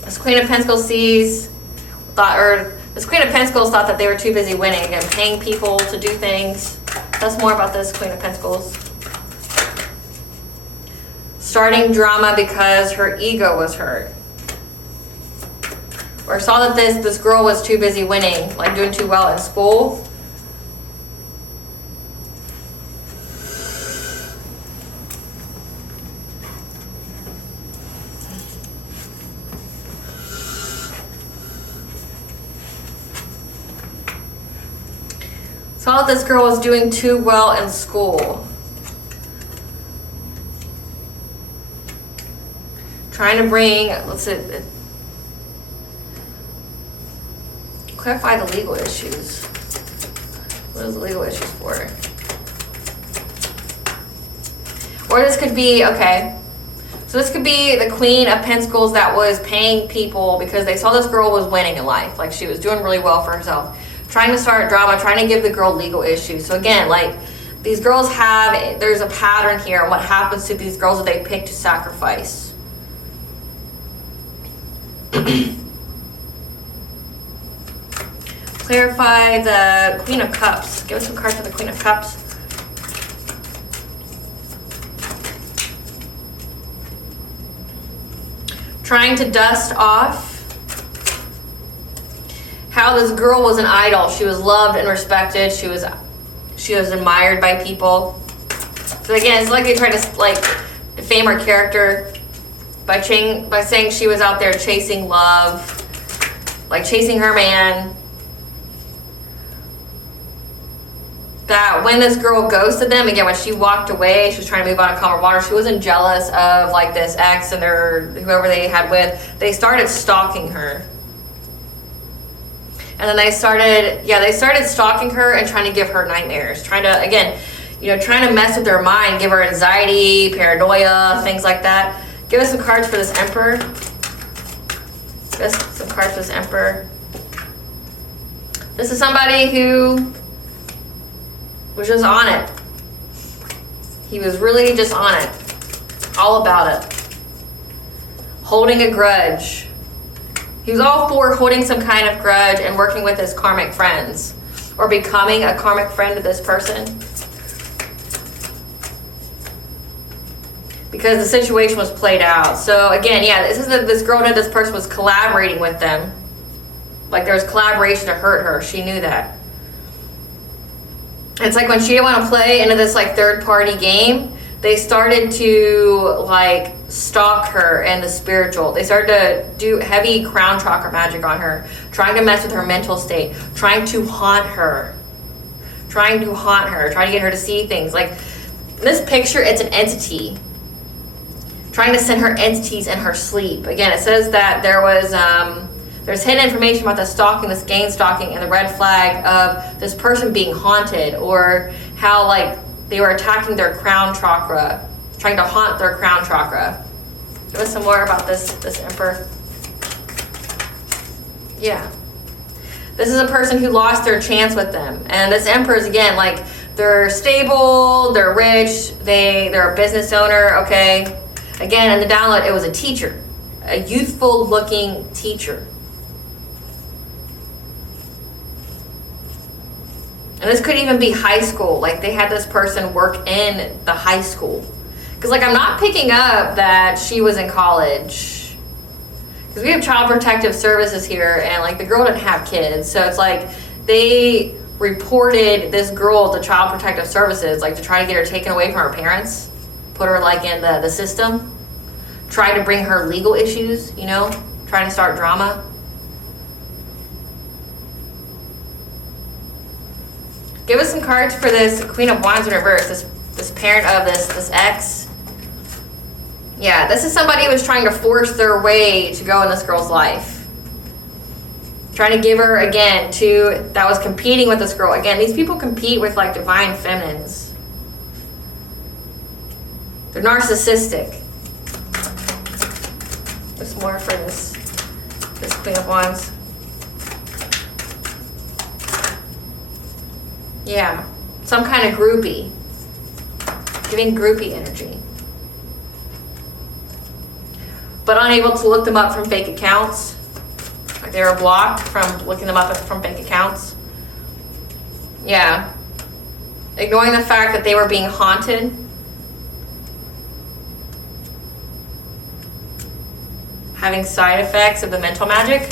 This Queen of Pentacles this Queen of Pentacles thought that they were too busy winning and paying people to do things. That's more about this Queen of Pentacles. Starting drama because her ego was hurt. Or saw that this girl was too busy winning, like doing too well in school. Saw that this girl was doing too well in school. Trying to bring, let's see, clarify the legal issues. What is the legal issues for? Or this could be, okay, So this could be the Queen of Pentacles that was paying people because they saw this girl was winning in life. Like she was doing really well for herself. Trying to start drama, trying to give the girl legal issues. So again, like these girls have, there's a pattern here on what happens to these girls that they pick to sacrifice. Clarify the Queen of Cups. Give us some cards for the Queen of Cups. Trying to dust off how this girl was an idol. She was loved and respected. She was admired by people. So again, it's like they try to like defame her character by saying she was out there chasing love, like chasing her man. That when this girl ghosted them, again, when she walked away, she was trying to move on to calmer water. She wasn't jealous of like this ex and whoever they had with. They started stalking her. And then they started stalking her and trying to give her nightmares. Trying to, again, trying to mess with her mind, give her anxiety, paranoia, things like that. Give us some cards for this Emperor. Give us some cards for this Emperor. This is somebody who was just on it. He was really just on it. All about it. Holding a grudge. He was all for holding some kind of grudge and working with his karmic friends. Or becoming a karmic friend to this person. Because the situation was played out. So again, yeah, this girl knew this person was collaborating with them. Like there was collaboration to hurt her. She knew that. It's like when she didn't want to play into this like third party game, they started to like stalk her and the spiritual. They started to do heavy crown chakra magic on her, trying to mess with her mental state, trying to haunt her, trying to get her to see things. Like in this picture, it's an entity trying to send her entities in her sleep. Again, it says that there's hidden information about the stalking, this gang stalking, and the red flag of this person being haunted, or how like they were attacking their crown chakra, trying to haunt their crown chakra. Give us some more about this Emperor. Yeah. This is a person who lost their chance with them. And this Emperor is, again, like, they're stable, they're rich, they're a business owner, okay? Again, in the download, it was a teacher, a youthful looking teacher. And this could even be high school. Like they had this person work in the high school. Because like I'm not picking up that she was in college. Because we have child protective services here and like the girl didn't have kids. So it's like they reported this girl to child protective services, like to try to get her taken away from her parents. Put her like in the system. Try to bring her legal issues, trying to start drama. Give us some cards for this Queen of Wands in reverse, this parent of this ex. Yeah, this is somebody who was trying to force their way to go in this girl's life. Trying to give her, again, that was competing with this girl. Again, these people compete with like divine feminines. They're narcissistic. There's more for this Queen of Wands. Yeah, some kind of groupie. Giving groupie energy. But unable to look them up from fake accounts. Like they were blocked from looking them up from fake accounts. Yeah. Ignoring the fact that they were being haunted. Having side effects of the mental magic.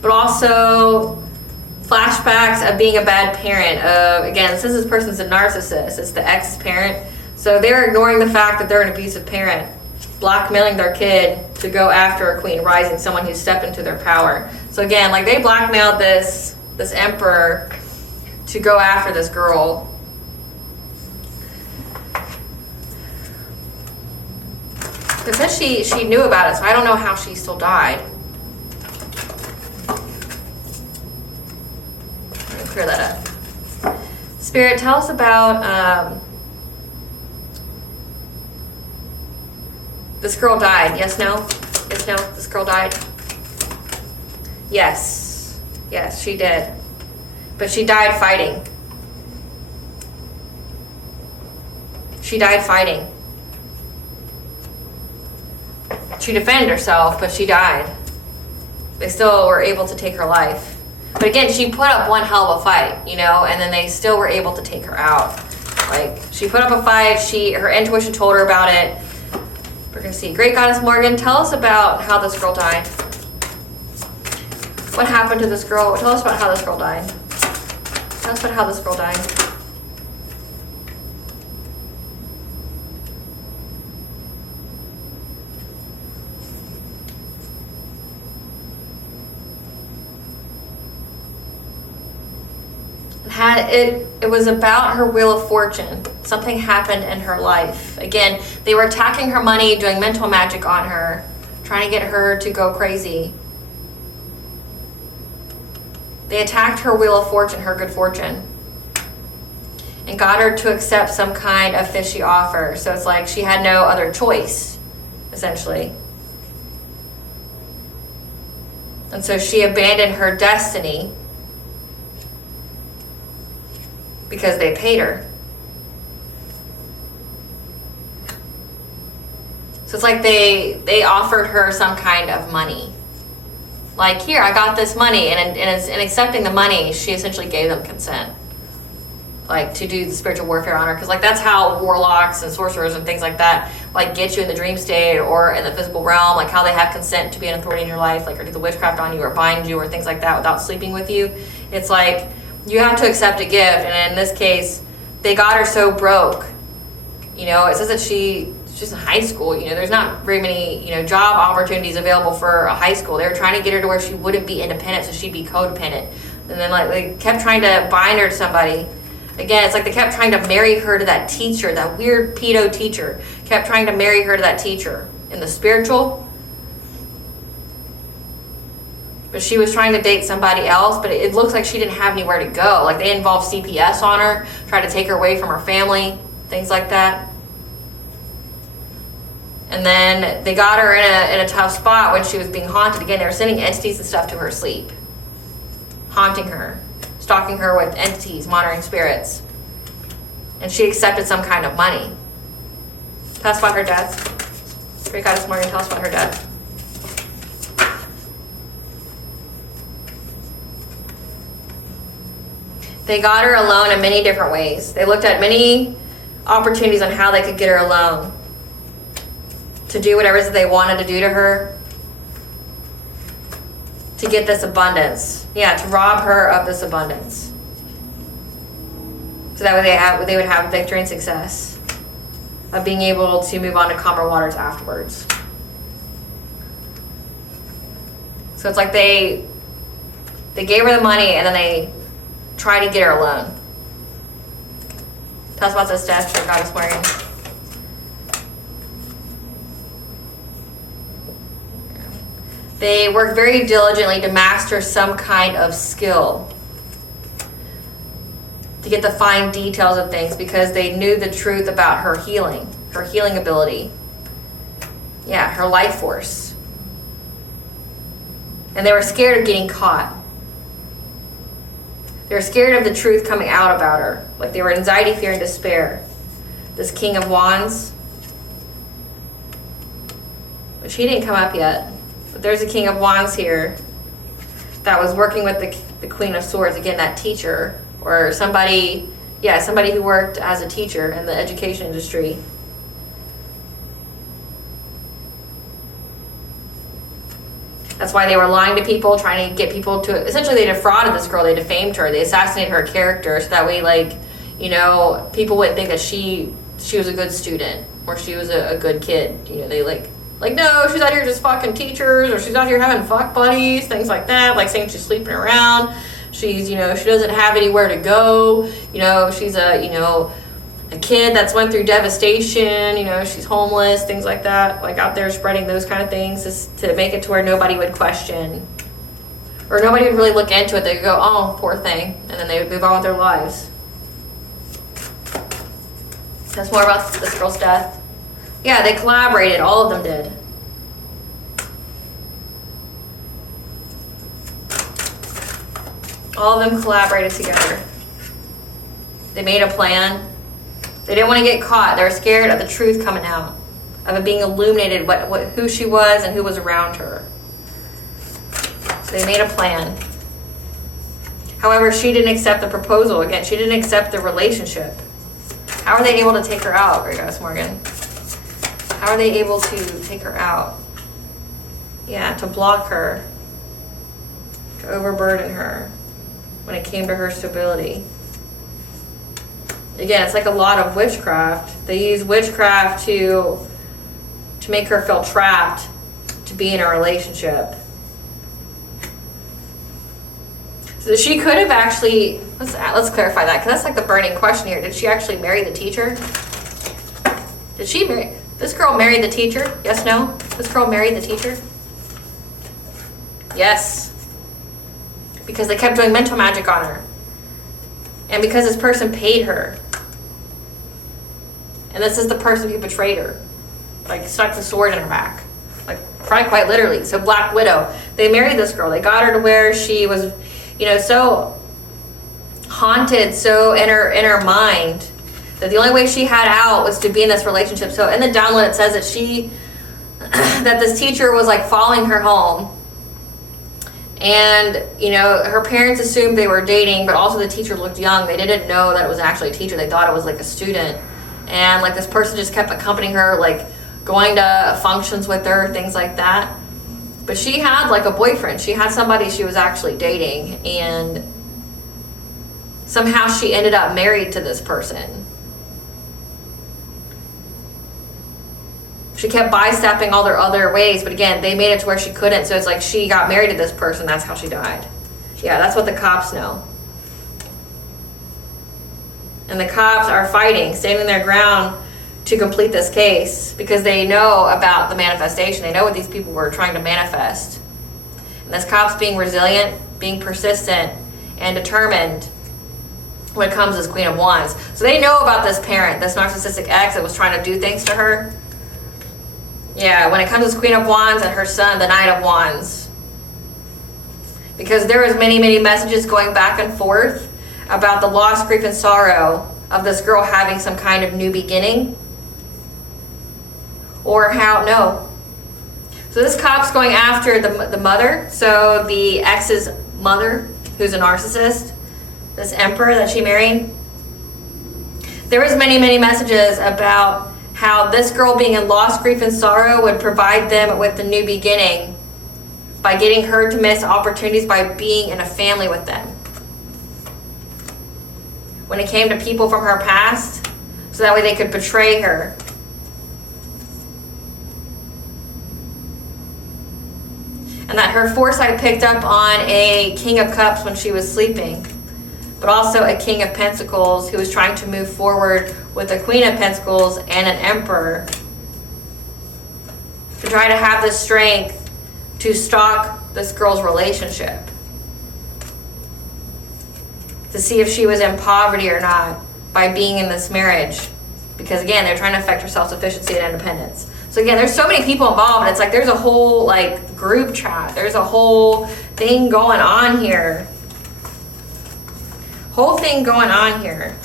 But also flashbacks of being a bad parent. Again, since this person's a narcissist, it's the ex-parent. So they're ignoring the fact that they're an abusive parent, blackmailing their kid to go after a queen rising, someone who's stepped into their power. So again, like they blackmailed this Emperor to go after this girl. It says she knew about it, so I don't know how she still died. Clear that up. Spirit, tell us about This girl died. Yes, no? Yes, no? This girl died? Yes. Yes, she did. But she died fighting. She died fighting. She defended herself, but she died. They still were able to take her life. But again, she put up one hell of a fight, you know, and then they still were able to take her out. Like, she put up a fight, her intuition told her about it. We're gonna see. Great Goddess Morgan, tell us about how this girl died. What happened to this girl? Tell us about how this girl died. Tell us about how this girl died. It was about her Wheel of Fortune. Something happened in her life. Again, they were attacking her money, doing mental magic on her, trying to get her to go crazy. They attacked her Wheel of Fortune, her good fortune, and got her to accept some kind of fishy offer. So it's like she had no other choice, essentially. And so she abandoned her destiny because they paid her. So it's like they offered her some kind of money. Like, here, I got this money, and in accepting the money, she essentially gave them consent. Like, to do the spiritual warfare on her. Because, like, that's how warlocks and sorcerers and things like that, like, get you in the dream state or in the physical realm. Like, how they have consent to be an authority in your life, like, or do the witchcraft on you or bind you or things like that without sleeping with you. It's like, you have to accept a gift. And in this case, they got her so broke. You know, it says that she's in high school. You know, there's not very many, you know, job opportunities available for a high school. They were trying to get her to where she wouldn't be independent, so she'd be codependent. And then, like, they kept trying to bind her to somebody. Again, it's like they kept trying to marry her to that teacher, that weird pedo teacher. Kept trying to marry her to that teacher in the spiritual. But she was trying to date somebody else, but it looks like she didn't have anywhere to go. Like, they involved CPS on her, tried to take her away from her family, things like that. And then they got her in a tough spot when she was being haunted. Again, they were sending entities and stuff to her sleep, haunting her, stalking her with entities, monitoring spirits. And she accepted some kind of money. Tell us about her death. Great Goddess Morgan, tell us about her death. They got her alone in many different ways. They looked at many opportunities on how they could get her alone, to do whatever it is that they wanted to do to her, to get this abundance. Yeah, to rob her of this abundance. So that way they would have victory and success of being able to move on to calmer waters afterwards. So it's like they gave her the money and then they tried to get her alone. Tell us about this death for Goddess Morgan. They worked very diligently to master some kind of skill, to get the fine details of things, because they knew the truth about her healing ability. Yeah, her life force. And they were scared of getting caught. They were scared of the truth coming out about her. Like, they were anxiety, fear, and despair. This King of Wands. But she didn't come up yet. But there's a King of Wands here that was working with the Queen of Swords. Again, that teacher, or somebody who worked as a teacher in the education industry. That's why they were lying to people, trying to get people to, essentially they defrauded this girl, they defamed her, they assassinated her character, so that way, like, you know, people wouldn't think that she was a good student, or she was a good kid. You know, they like, no, she's out here just fucking teachers, or she's out here having fuck buddies, things like that, like saying she's sleeping around, she's, you know, she doesn't have anywhere to go, you know, she's a kid that's went through devastation, you know, she's homeless, things like that, like out there spreading those kind of things just to make it to where nobody would question, or nobody would really look into it. They would go, oh, poor thing, and then they would move on with their lives. That's more about this girl's death. Yeah, they collaborated. All of them did. All of them collaborated together. They made a plan. They didn't want to get caught. They were scared of the truth coming out, of it being illuminated, who she was and who was around her. So they made a plan. However, she didn't accept the proposal. Again, she didn't accept the relationship. How are they able to take her out, Regis Morgan? How are they able to take her out? Yeah, to block her, to overburden her when it came to her stability. Again, it's like a lot of witchcraft. They use witchcraft to make her feel trapped, to be in a relationship. So she could have actually, let's clarify that, because that's like the burning question here. Did she actually marry the teacher? Did she marry, this girl married the teacher? Yes, no? This girl married the teacher? Yes. Because they kept doing mental magic on her. And because this person paid her. And this is the person who betrayed her. Like, stuck the sword in her back. Like, probably quite literally. So Black Widow. They married this girl. They got her to where she was, you know, so haunted, so in her mind, that the only way she had out was to be in this relationship. So in the download it says that that this teacher was like following her home. And, you know, her parents assumed they were dating, but also the teacher looked young. They didn't know that it was actually a teacher. They thought it was like a student. And like this person just kept accompanying her, like going to functions with her, things like that. But she had like a boyfriend. She had somebody she was actually dating. And somehow she ended up married to this person. She kept bystepping all their other ways, but again, they made it to where she couldn't. So it's like she got married to this person. That's how she died. Yeah, that's what the cops know. And the cops are fighting, standing their ground to complete this case because they know about the manifestation. They know what these people were trying to manifest. And this cop's being resilient, being persistent, and determined when it comes to this Queen of Wands. So they know about this parent, this narcissistic ex that was trying to do things to her. Yeah, when it comes to this Queen of Wands and her son, the Knight of Wands. Because there was many, many messages going back and forth about the loss, grief, and sorrow of this girl having some kind of new beginning. Or how, no. So this cop's going after the mother. So the ex's mother, who's a narcissist. This emperor that she married. There was many, many messages about how this girl being in loss, grief, and sorrow would provide them with a new beginning by getting her to miss opportunities by being in a family with them. When it came to people from her past, so that way they could betray her. And that her foresight picked up on a King of Cups when she was sleeping, but also a King of Pentacles who was trying to move forward with a Queen of Pentacles and an Emperor to try to have the strength to stalk this girl's relationship, to see if she was in poverty or not by being in this marriage. Because again, they're trying to affect her self-sufficiency and independence. So again, there's so many people involved, and it's like there's a whole like group chat. There's a whole thing going on here. Whole thing going on here.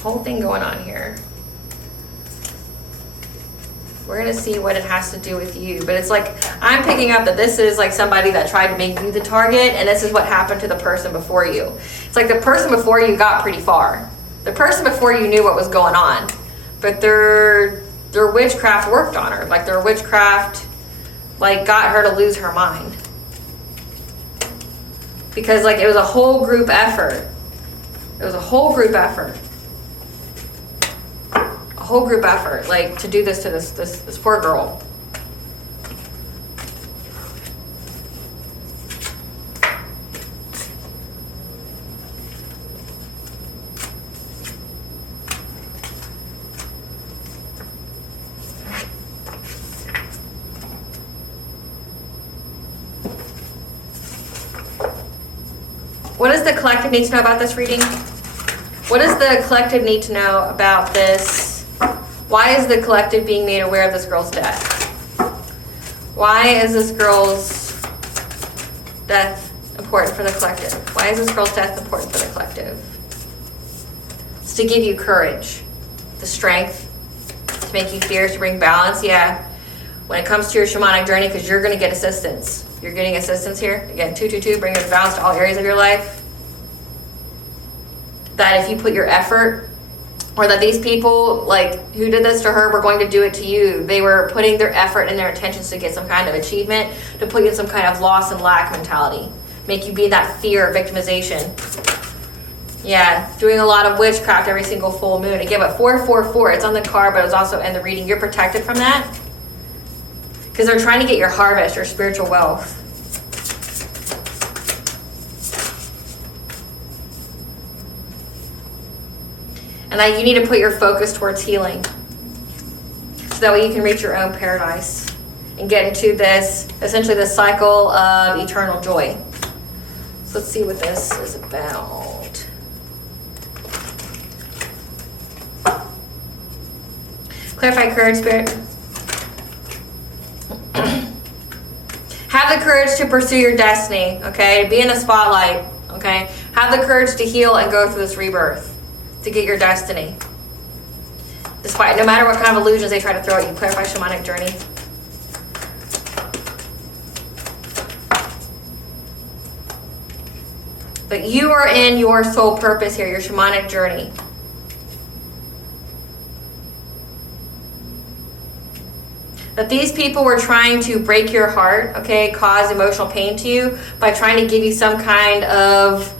Whole thing going on here. We're going to see what it has to do with you. But it's like, I'm picking up that this is like somebody that tried to make you the target, and this is what happened to the person before you. It's like the person before you got pretty far. The person before you knew what was going on. But their witchcraft worked on her. Like their witchcraft like got her to lose her mind. Because like it was a whole group effort. It was a whole group effort. A whole group effort, like to do this to this poor girl. What does the collective need to know about this reading? What does the collective need to know about this? Why is the collective being made aware of this girl's death? Why is this girl's death important for the collective? Why is this girl's death important for the collective? It's to give you courage, the strength, to make you fierce, to bring balance. Yeah, when it comes to your shamanic journey, because you're going to get assistance. You're getting assistance here. Again, 222, bringing balance to all areas of your life. That if you put your effort, or that these people, like, who did this to her, were going to do it to you. They were putting their effort and their intentions to get some kind of achievement, to put you in some kind of loss and lack mentality. Make you be in that fear of victimization. Yeah, doing a lot of witchcraft every single full moon. Again, but 444, it's on the card, but it's also in the reading. You're protected from that. Because they're trying to get your harvest, your spiritual wealth. And that you need to put your focus towards healing. So that way you can reach your own paradise. And get into this, essentially this cycle of eternal joy. So let's see what this is about. Clarify courage, Spirit. Have the courage to pursue your destiny, okay? Be in the spotlight, okay? Have the courage to heal and go through this rebirth. To get your destiny. Despite, no matter what kind of illusions they try to throw at you. Clarify shamanic journey. But you are in your soul purpose here, your shamanic journey. That these people were trying to break your heart, okay, cause emotional pain to you by trying to give you some kind of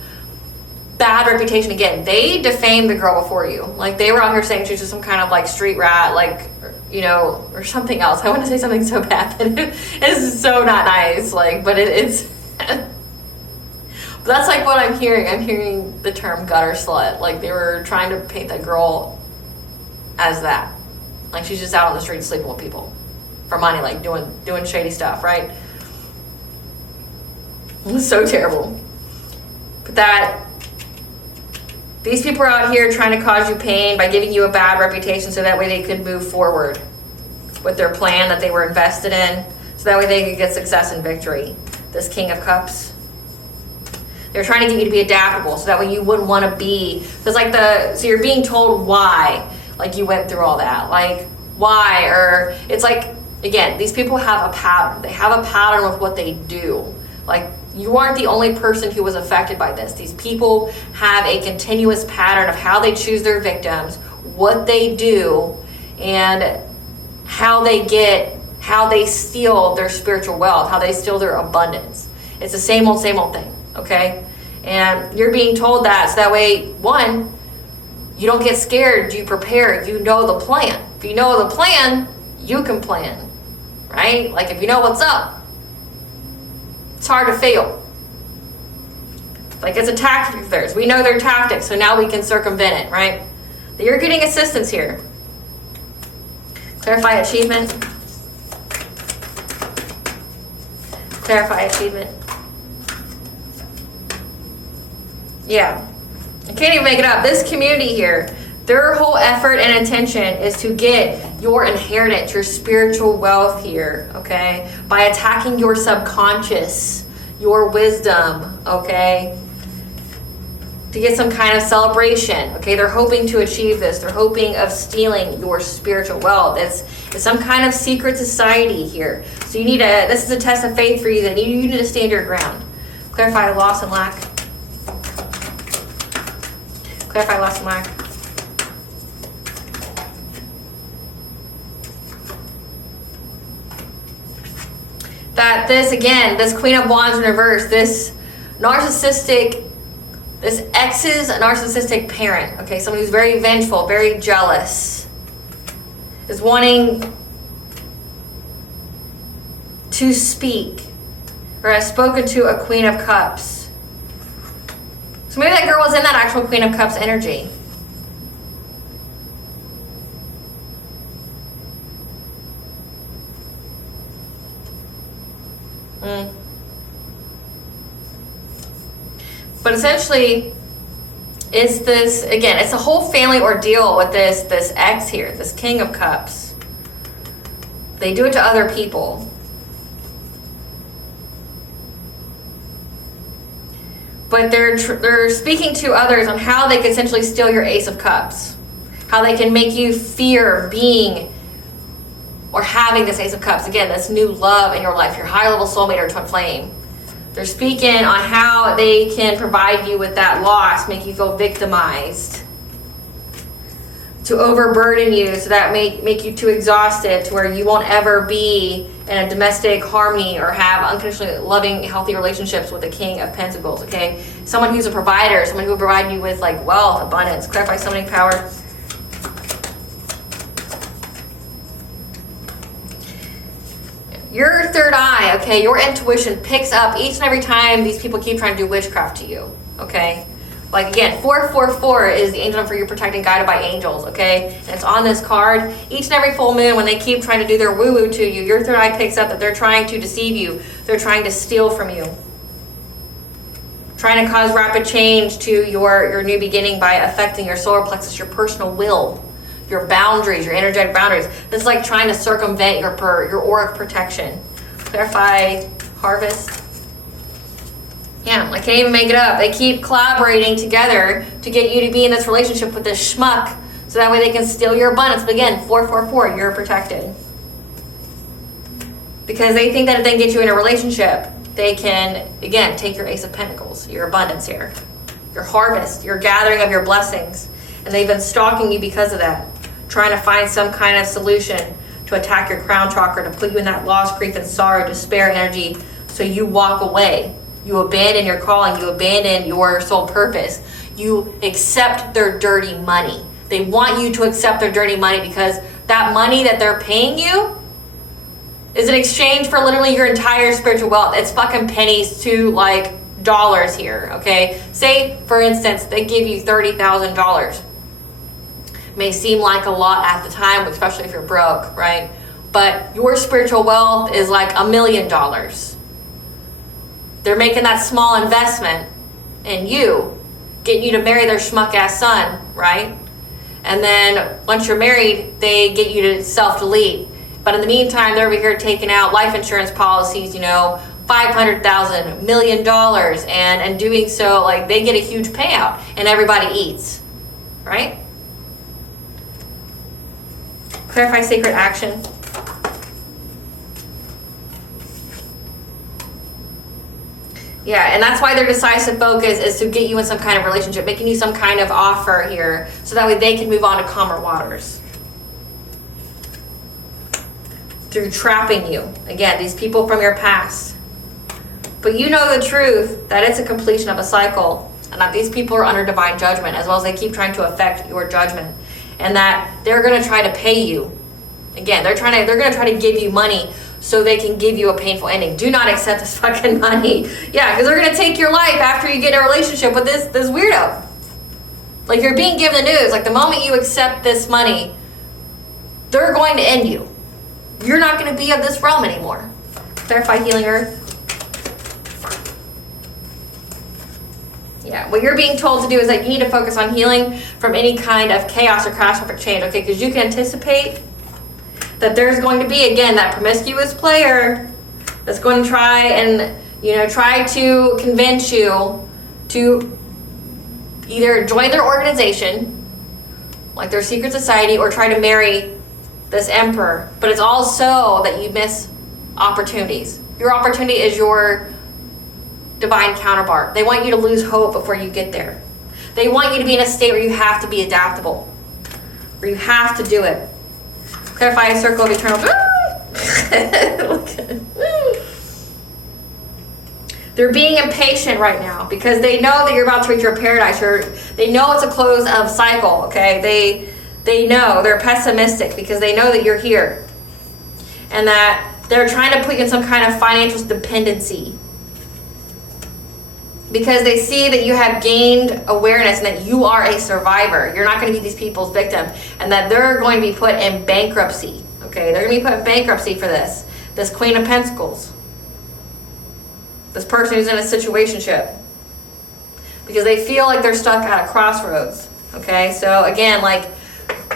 bad reputation. Again, they defamed the girl before you. Like, they were out here saying she was just some kind of like street rat, like, you know, or something else. I want to say something so bad that it's so not nice. Like, but it's but that's like what I'm hearing. I'm hearing the term gutter slut. Like, they were trying to paint that girl as that. Like, she's just out on the street sleeping with people for money, like doing shady stuff, right? It was so terrible. But that these people are out here trying to cause you pain by giving you a bad reputation so that way they could move forward with their plan that they were invested in, so that way they could get success and victory. This King of Cups. They're trying to get you to be adaptable so that way you wouldn't want to be, because like so you're being told why, like you went through all that, like why, or it's like, again, these people have a pattern. They have a pattern with what they do. Like, you aren't the only person who was affected by this. These people have a continuous pattern of how they choose their victims, what they do, and how they steal their spiritual wealth, how they steal their abundance. It's the same old thing, okay? And you're being told that so that way, one, you don't get scared, you prepare, you know the plan. If you know the plan, you can plan, right? Like, if you know what's up, it's hard to fail. Like, it's a tactic of theirs. We know their tactics, so now we can circumvent it, right? You're getting assistance here. Clarify achievement. Clarify achievement. Yeah. I can't even make it up. This community here, their whole effort and intention is to get your inheritance, your spiritual wealth here, okay? By attacking your subconscious, your wisdom, okay? To get some kind of celebration, okay? They're hoping to achieve this. They're hoping of stealing your spiritual wealth. It's some kind of secret society here. So you need this is a test of faith for you, that you need to stand your ground. Clarify loss and lack. Clarify loss and lack. That this, again, this Queen of Wands in reverse, this narcissistic, this ex's narcissistic parent, okay, someone who's very vengeful, very jealous, is wanting to speak, or has spoken to a Queen of Cups. So maybe that girl was in that actual Queen of Cups energy. But essentially, is this, again, it's a whole family ordeal with this ex here, this King of Cups. They do it to other people. But they're speaking to others on how they can essentially steal your Ace of Cups. How they can make you fear being or having this Ace of Cups. Again, this new love in your life, your high-level soulmate or twin flame. They're speaking on how they can provide you with that loss, make you feel victimized, to overburden you, so that make you too exhausted to where you won't ever be in a domestic harmony or have unconditionally loving, healthy relationships with the King of Pentacles, okay? Someone who's a provider, someone who will provide you with like wealth, abundance, clarify summoning power. Your third eye, okay, your intuition picks up each and every time these people keep trying to do witchcraft to you, okay? Like again, 444 is the angel number for you protected and guided by angels, okay? And it's on this card. Each and every full moon when they keep trying to do their woo-woo to you, your third eye picks up that they're trying to deceive you. They're trying to steal from you. Trying to cause rapid change to your new beginning by affecting your solar plexus, your personal will, your boundaries, your energetic boundaries. This is like trying to circumvent your auric protection. Clarify, harvest. Yeah, I can't even make it up. They keep collaborating together to get you to be in this relationship with this schmuck, so that way they can steal your abundance. But again, 444, you're protected. Because they think that if they get you in a relationship, they can, again, take your Ace of Pentacles, your abundance here, your harvest, your gathering of your blessings. And they've been stalking you because of that, trying to find some kind of solution to attack your crown chakra, to put you in that loss, grief, and sorrow, despair energy, so you walk away. You abandon your calling. You abandon your soul purpose. You accept their dirty money. They want you to accept their dirty money because that money that they're paying you is in exchange for literally your entire spiritual wealth. It's fucking pennies to like dollars here, okay? Say, for instance, they give you $30,000. May seem like a lot at the time, especially if you're broke, right? But your spiritual wealth is like $1 million. They're making that small investment in you, getting you to marry their schmuck ass son, right? And then once you're married, they get you to self-delete. But in the meantime, they're over here taking out life insurance policies, you know, $500,000, $1 million, and doing so, like, they get a huge payout, and everybody eats, right? Clarify sacred action. Yeah, and that's why their decisive focus is to get you in some kind of relationship, making you some kind of offer here, so that way they can move on to calmer waters. Through trapping you. Again, these people from your past. But you know the truth, that it's a completion of a cycle, and that these people are under divine judgment, as well as they keep trying to affect your judgment. And that they're going to try to pay you. Again, they're going to try to give you money so they can give you a painful ending. Do not accept this fucking money. Yeah, because they're going to take your life after you get in a relationship with this weirdo. Like, you're being given the news. Like, the moment you accept this money, they're going to end you. You're not going to be of this realm anymore. Clarify healing earth. Yeah, what you're being told to do is that you need to focus on healing from any kind of chaos or catastrophic change, okay? Because you can anticipate that there's going to be, again, that promiscuous player that's going to try and, try to convince you to either join their organization, like their secret society, or try to marry this emperor. But it's all so that you miss opportunities. Your opportunity is your divine counterpart. They want you to lose hope before you get there. They want you to be in a state where you have to be adaptable, where you have to do it. Clarify a circle of eternal. They're being impatient right now because they know that you're about to reach your paradise. They know it's a close of cycle, okay? They know. They're pessimistic because they know that you're here. And that they're trying to put you in some kind of financial dependency. Because they see that you have gained awareness and that you are a survivor. You're not going to be these people's victim. And that they're going to be put in bankruptcy. Okay, they're going to be put in bankruptcy for this. This Queen of Pentacles. This person who's in a situationship. because they feel like they're stuck at a crossroads. Okay, so again, like,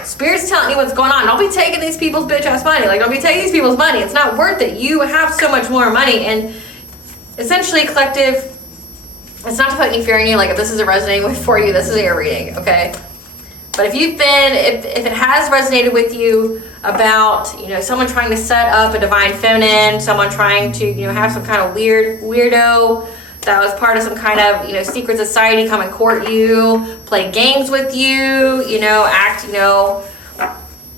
Spirit's telling you what's going on. Don't be taking these people's bitch ass money. Like, don't be taking these people's money. It's not worth it. You have so much more money. And essentially, collective, it's not to put any fear in you. Like, if this isn't resonating for you, this is your reading, okay? But if you've been, if it has resonated with you about, you know, someone trying to set up a divine feminine, someone trying to, you know, have some kind of weirdo that was part of some kind of, you know, secret society, come and court you, play games with you, you know, act, you know,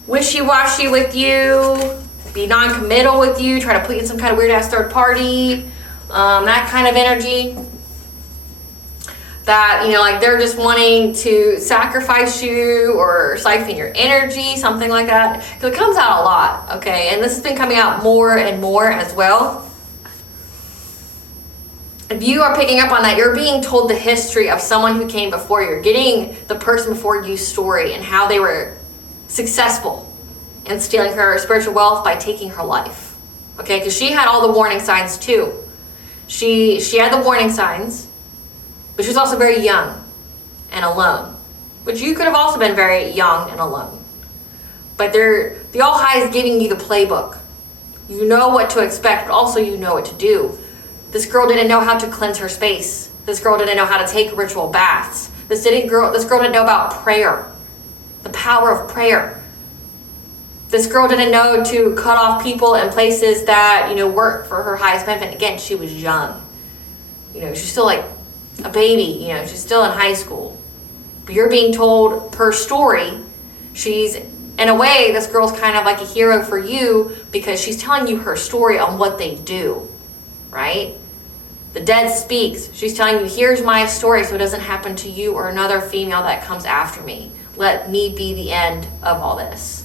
wishy-washy with you, be non-committal with you, try to put you in some kind of weird-ass third party, that kind of energy. That, you know, like they're just wanting to sacrifice you or siphon your energy, something like that. Because it comes out a lot, okay? And this has been coming out more and more as well. If you are picking up on that, you're being told the history of someone who came before you. You're getting the person before you's story and how they were successful in stealing her spiritual wealth by taking her life. Okay, because she had all the warning signs too. She had the warning signs, but she was also very young and alone. But you could have also been very young and alone. But the All High is giving you the playbook. You know what to expect, but also you know what to do. This girl didn't know how to cleanse her space. This girl didn't know how to take ritual baths. This girl didn't know about prayer, the power of prayer. This girl didn't know to cut off people and places that, you know, work for her highest benefit. Again, she was young. You know, she's still like a baby, you know, she's still in high school. But you're being told her story. She's, in a way, this girl's kind of like a hero for you because she's telling you her story on what they do, right? The dead speaks. She's telling you, here's my story so it doesn't happen to you or another female that comes after me. Let me be the end of all this.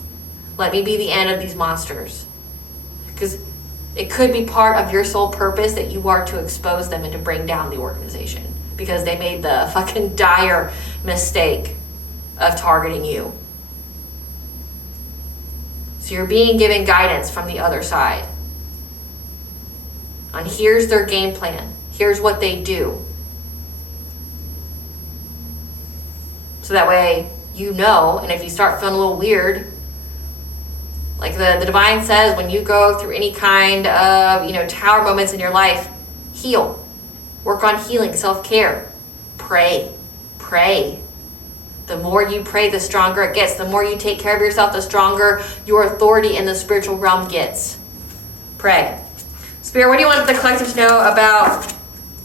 Let me be the end of these monsters. Because it could be part of your sole purpose that you are to expose them and to bring down the organization. Because they made the fucking dire mistake of targeting you. So you're being given guidance from the other side. On here's their game plan. Here's what they do. So that way you know, and if you start feeling a little weird, like the divine says, when you go through any kind of, you know, tower moments in your life, heal. Work on healing, self-care. Pray. The more you pray, the stronger it gets. The more you take care of yourself, the stronger your authority in the spiritual realm gets. Pray. Spirit, what do you want the collective to know about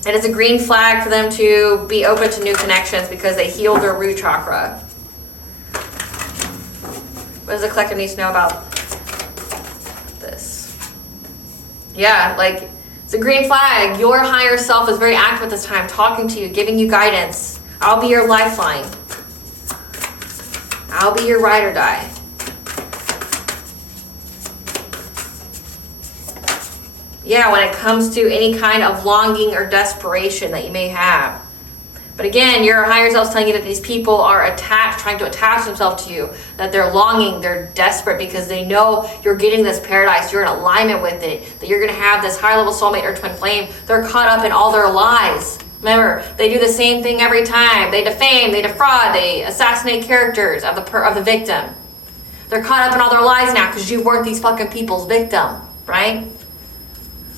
it is a green flag for them to be open to new connections because they healed their root chakra? What does the collective need to know about this? Yeah, like, it's a green flag. Your higher self is very active at this time, talking to you, giving you guidance. I'll be your lifeline. I'll be your ride or die. Yeah, when it comes to any kind of longing or desperation that you may have. But again, your higher self is telling you that these people are attached, trying to attach themselves to you, that they're longing, they're desperate because they know you're getting this paradise, you're in alignment with it, that you're going to have this higher level soulmate or twin flame. They're caught up in all their lies. Remember, they do the same thing every time. They defame, they defraud, they assassinate characters of the victim. They're caught up in all their lies now because you weren't these fucking people's victim, right?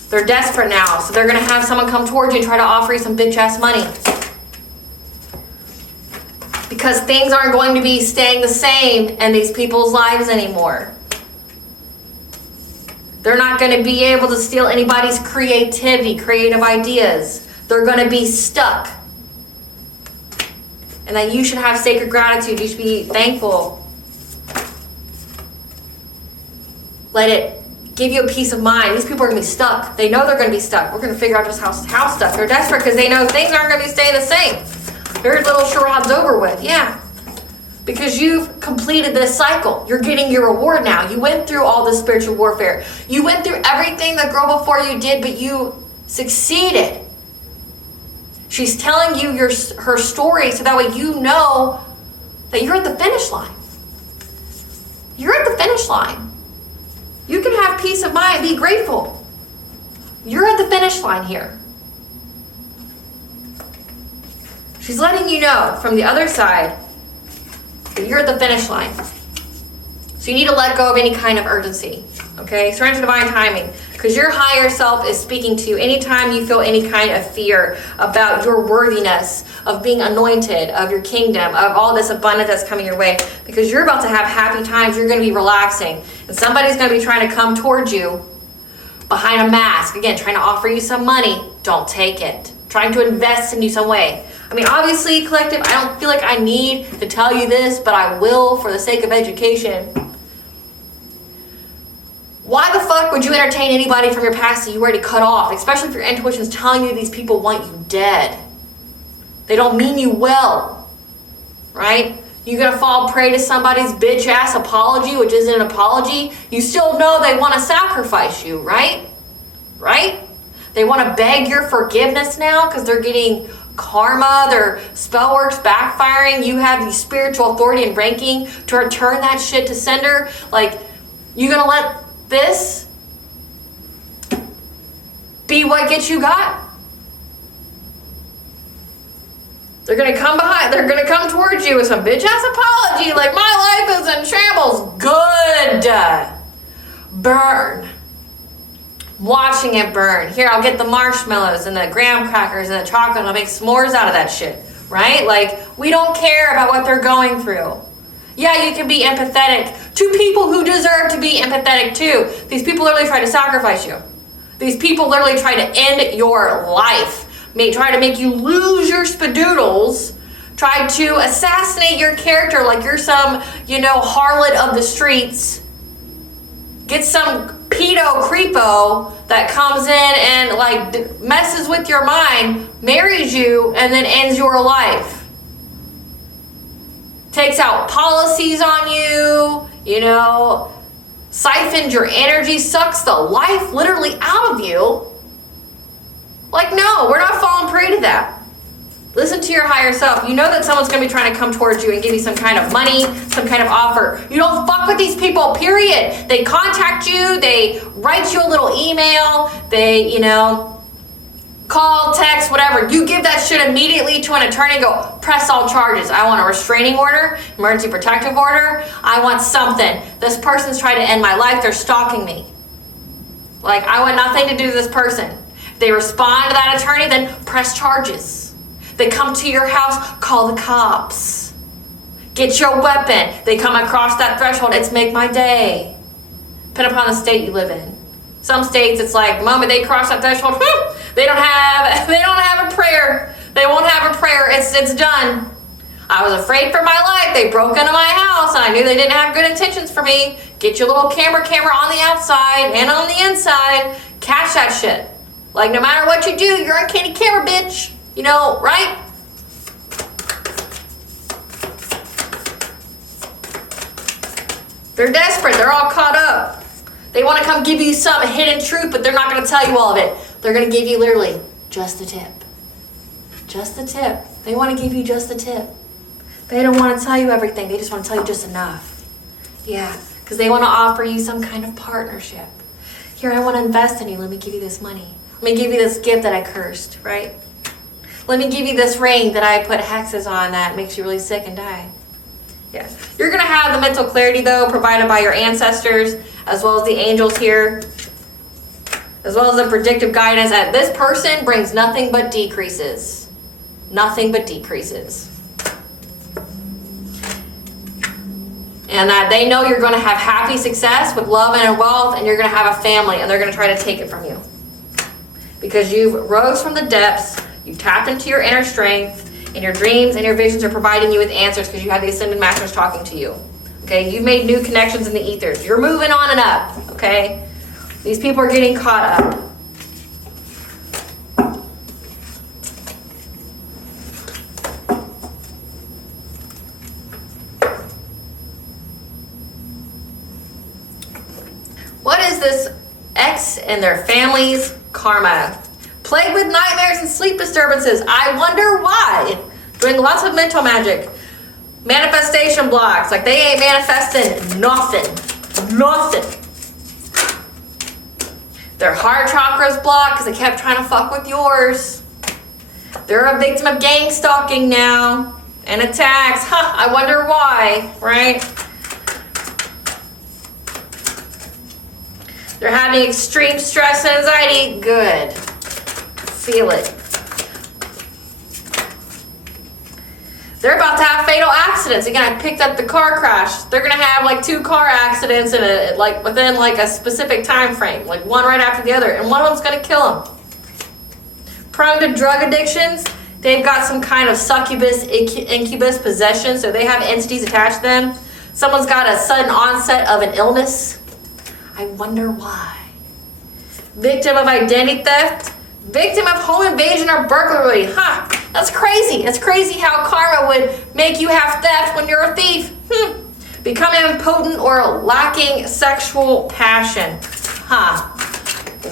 They're desperate now, so they're going to have someone come towards you and try to offer you some bitch ass money. Because things aren't going to be staying the same in these people's lives anymore. They're not going to be able to steal anybody's creativity, creative ideas. They're going to be stuck. And that you should have sacred gratitude. You should be thankful. Let it give you a peace of mind. These people are going to be stuck. They know they're going to be stuck. We're going to figure out just how stuck. They're desperate because they know things aren't going to be staying the same. Their little charade's over with. Yeah. Because you've completed this cycle. You're getting your reward now. You went through all this spiritual warfare. You went through everything the girl before you did, but you succeeded. She's telling you her story so that way you know that you're at the finish line. You're at the finish line. You can have peace of mind, be grateful. You're at the finish line here. She's letting you know from the other side that you're at the finish line. So you need to let go of any kind of urgency, okay? Surrender to divine timing, because your higher self is speaking to you anytime you feel any kind of fear about your worthiness of being anointed, of your kingdom, of all this abundance that's coming your way, because you're about to have happy times. You're going to be relaxing, and somebody's going to be trying to come towards you behind a mask, again, trying to offer you some money. Don't take it. Trying to invest in you some way. I mean, obviously, collective, I don't feel like I need to tell you this, but I will for the sake of education. Why the fuck would you entertain anybody from your past that you already cut off? Especially if your intuition's telling you these people want you dead. They don't mean you well, right? You're gonna fall prey to somebody's bitch ass apology, which isn't an apology. You still know they want to sacrifice you, right? Right? They want to beg your forgiveness now because they're getting karma, their spell work's backfiring. You have the spiritual authority and ranking to return that shit to sender. Like, you gonna let this be what gets you got? They're gonna come behind, they're gonna come towards you with some bitch ass apology, like my life is in shambles. Good. Burn. Watching it burn. Here, I'll get the marshmallows and the graham crackers and the chocolate. I'll make s'mores out of that shit, right? Like, we don't care about what they're going through. Yeah, you can be empathetic to people who deserve to be empathetic too. These people literally try to sacrifice you. These people literally try to end your life. Try to make you lose your spadoodles. Try to assassinate your character like you're some, harlot of the streets. Get some pedo creepo that comes in and messes with your mind, marries you, and then ends your life. Takes out policies on you, siphons your energy, sucks the life literally out of you. Like, no, we're not falling prey to that. Listen to your higher self. You know that someone's going to be trying to come towards you and give you some kind of money, some kind of offer. You don't fuck with these people, period. They contact you. They write you a little email. They, call, text, whatever. You give that shit immediately to an attorney and go, press all charges. I want a restraining order, emergency protective order. I want something. This person's trying to end my life. They're stalking me. Like, I want nothing to do with this person. If they respond to that attorney, then press charges. They come to your house, call the cops. Get your weapon. They come across that threshold, it's make my day. Depending upon the state you live in. Some states, it's like the moment they cross that threshold, they don't have a prayer. They won't have a prayer. It's done. I was afraid for my life. They broke into my house, and I knew they didn't have good intentions for me. Get your little camera on the outside and on the inside. Catch that shit. Like, no matter what you do, you're on candy camera, bitch. Right? They're desperate. They're all caught up. They want to come give you some hidden truth, but they're not going to tell you all of it. They're going to give you literally just the tip. Just the tip. They want to give you just the tip. They don't want to tell you everything. They just want to tell you just enough. Yeah, because they want to offer you some kind of partnership. Here, I want to invest in you. Let me give you this money. Let me give you this gift that I cursed, right? Let me give you this ring that I put hexes on that makes you really sick and die. Yeah. You're going to have the mental clarity, though, provided by your ancestors, as well as the angels here, as well as the predictive guidance that this person brings nothing but decreases. Nothing but decreases. And that they know you're going to have happy success with love and wealth, and you're going to have a family, and they're going to try to take it from you. Because you've rose from the depths, you've tapped into your inner strength, and your dreams and your visions are providing you with answers because you have the Ascended Masters talking to you. Okay, you've made new connections in the ethers. You're moving on and up, okay? These people are getting caught up. What is this X and their family's karma? Plagued with nightmares and sleep disturbances. I wonder why. Doing lots of mental magic. Manifestation blocks. Like, they ain't manifesting nothing. Nothing. Their heart chakra's blocked because they kept trying to fuck with yours. They're a victim of gang stalking now and attacks. I wonder why, right? They're having extreme stress and anxiety. Good. Feel it. They're about to have fatal accidents. Again, I picked up the car crash. They're gonna have like 2 car accidents in within a specific time frame, like one right after the other, and one of them's gonna kill them. Prone to drug addictions. They've got some kind of succubus, incubus possession, so they have entities attached to them. Someone's got a sudden onset of an illness. I wonder why. Victim of identity theft. Victim of home invasion or burglary. That's crazy. It's crazy how karma would make you have theft when you're a thief. Becoming impotent or lacking sexual passion.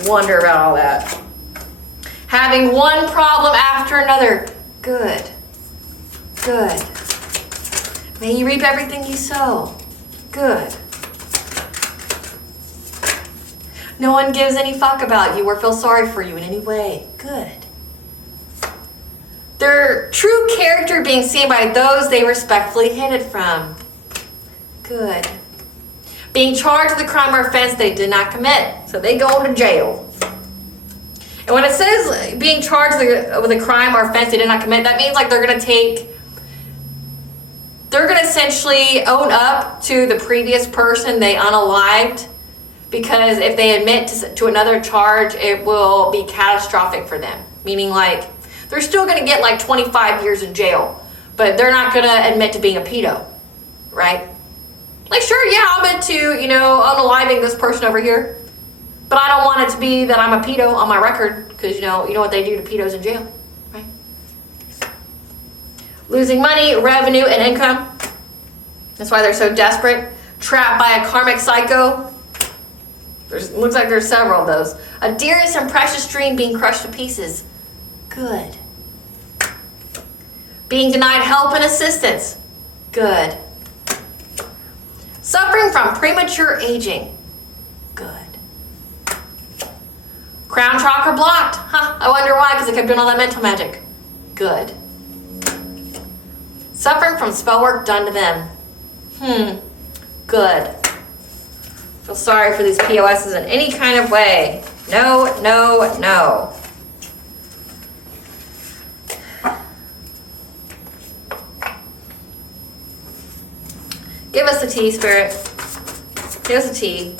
Wonder about all that. Having one problem after another. Good. Good. May you reap everything you sow. Good. No one gives any fuck about you or feels sorry for you in any way. Good. Their true character being seen by those they respectfully hid it from. Good. Being charged with a crime or offense they did not commit. So they go to jail. And when it says being charged with a crime or offense they did not commit, that means like they're going to essentially own up to the previous person they unalived. Because if they admit to another charge, it will be catastrophic for them. Meaning like, they're still gonna get like 25 years in jail, but they're not gonna admit to being a pedo, right? Like, sure, yeah, I'll admit to, unaliving this person over here, but I don't want it to be that I'm a pedo on my record, because you know what they do to pedos in jail, right? Losing money, revenue, and income. That's why they're so desperate. Trapped by a karmic psycho. Looks like there's several of those. A dearest and precious dream being crushed to pieces. Good. Being denied help and assistance. Good. Suffering from premature aging. Good. Crown chakra blocked. I wonder why, because I kept doing all that mental magic. Good. Suffering from spell work done to them. Good. Feel sorry for these POSs in any kind of way. No, no, no. Give us the tea, Spirit. Give us the tea.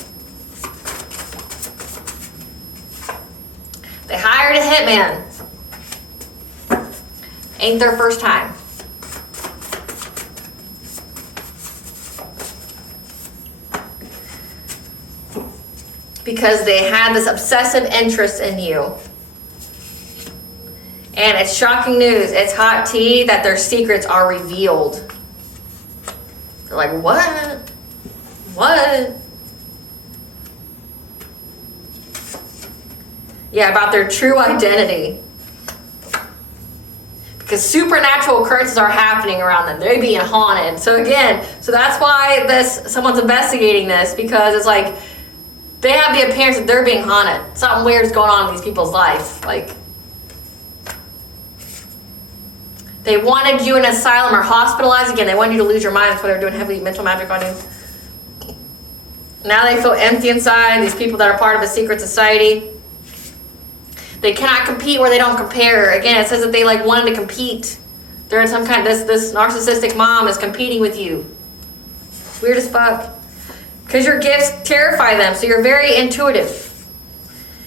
They hired a hitman. Ain't their first time. Because they had this obsessive interest in you. And it's shocking news. It's hot tea that their secrets are revealed. They're like, what? What? Yeah, about their true identity. Because supernatural occurrences are happening around them. They're being haunted. So again, that's why someone's investigating this, because it's like, they have the appearance that they're being haunted. Something weird's going on in these people's life. Like, they wanted you in an asylum or hospitalized. Again, they wanted you to lose your mind. That's why they're doing heavy mental magic on you. Now they feel empty inside. These people that are part of a secret society. They cannot compete where they don't compare. Again, it says that they wanted to compete. They're in some kind of, this narcissistic mom is competing with you. Weird as fuck. Because your gifts terrify them, so you're very intuitive.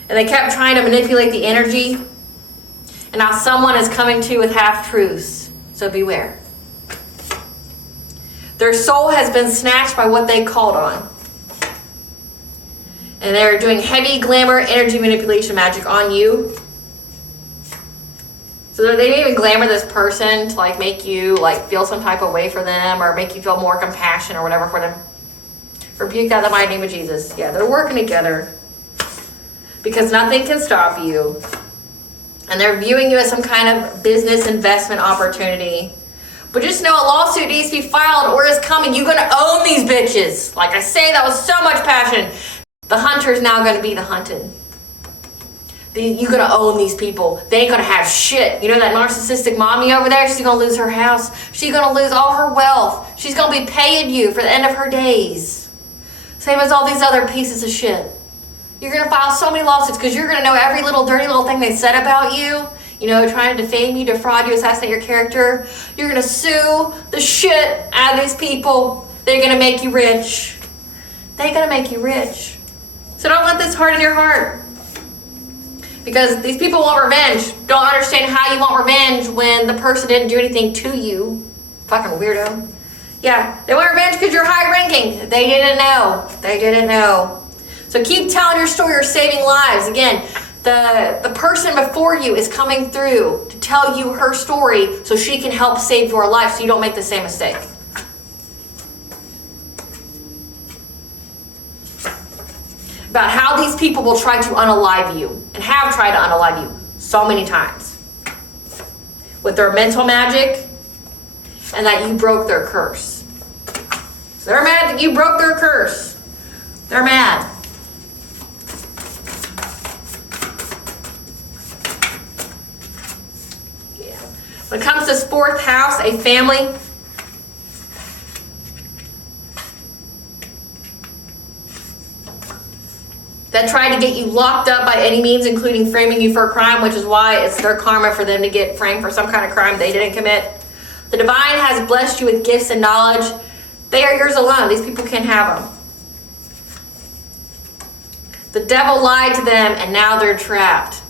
And they kept trying to manipulate the energy. And now someone is coming to you with half-truths, so beware. Their soul has been snatched by what they called on. And they're doing heavy glamour energy manipulation magic on you. So they may even glamour this person to make you feel some type of way for them, or make you feel more compassion or whatever for them. Rebuke that in the mighty name of Jesus. Yeah, they're working together. Because nothing can stop you. And they're viewing you as some kind of business investment opportunity. But just know a lawsuit needs to be filed or is coming. You're going to own these bitches. Like I say, that was so much passion. The hunter's now going to be the hunted. You're gonna own these people. They ain't gonna have shit. You know that narcissistic mommy over there? She's gonna lose her house. She's gonna lose all her wealth. She's gonna be paying you for the end of her days. Same as all these other pieces of shit. You're gonna file so many lawsuits because you're gonna know every little dirty little thing they said about you. You know, trying to defame you, defraud you, assassinate your character. You're gonna sue the shit out of these people. They're gonna make you rich. They're gonna make you rich. So don't let this harden your heart. Because these people want revenge. Don't understand how you want revenge when the person didn't do anything to you. Fucking weirdo. Yeah, they want revenge because you're high ranking. They didn't know. They didn't know. So keep telling your story. You're saving lives. Again, the person before you is coming through to tell you her story so she can help save your life so you don't make the same mistake. About how these people will try to unalive you and have tried to unalive you so many times with their mental magic and that you broke their curse. So they're mad that you broke their curse. They're mad. Yeah. When it comes to this fourth house, a family, that tried to get you locked up by any means, including framing you for a crime, which is why it's their karma for them to get framed for some kind of crime they didn't commit. The divine has blessed you with gifts and knowledge. They are yours alone. These people can't have them. The devil lied to them, and now they're trapped.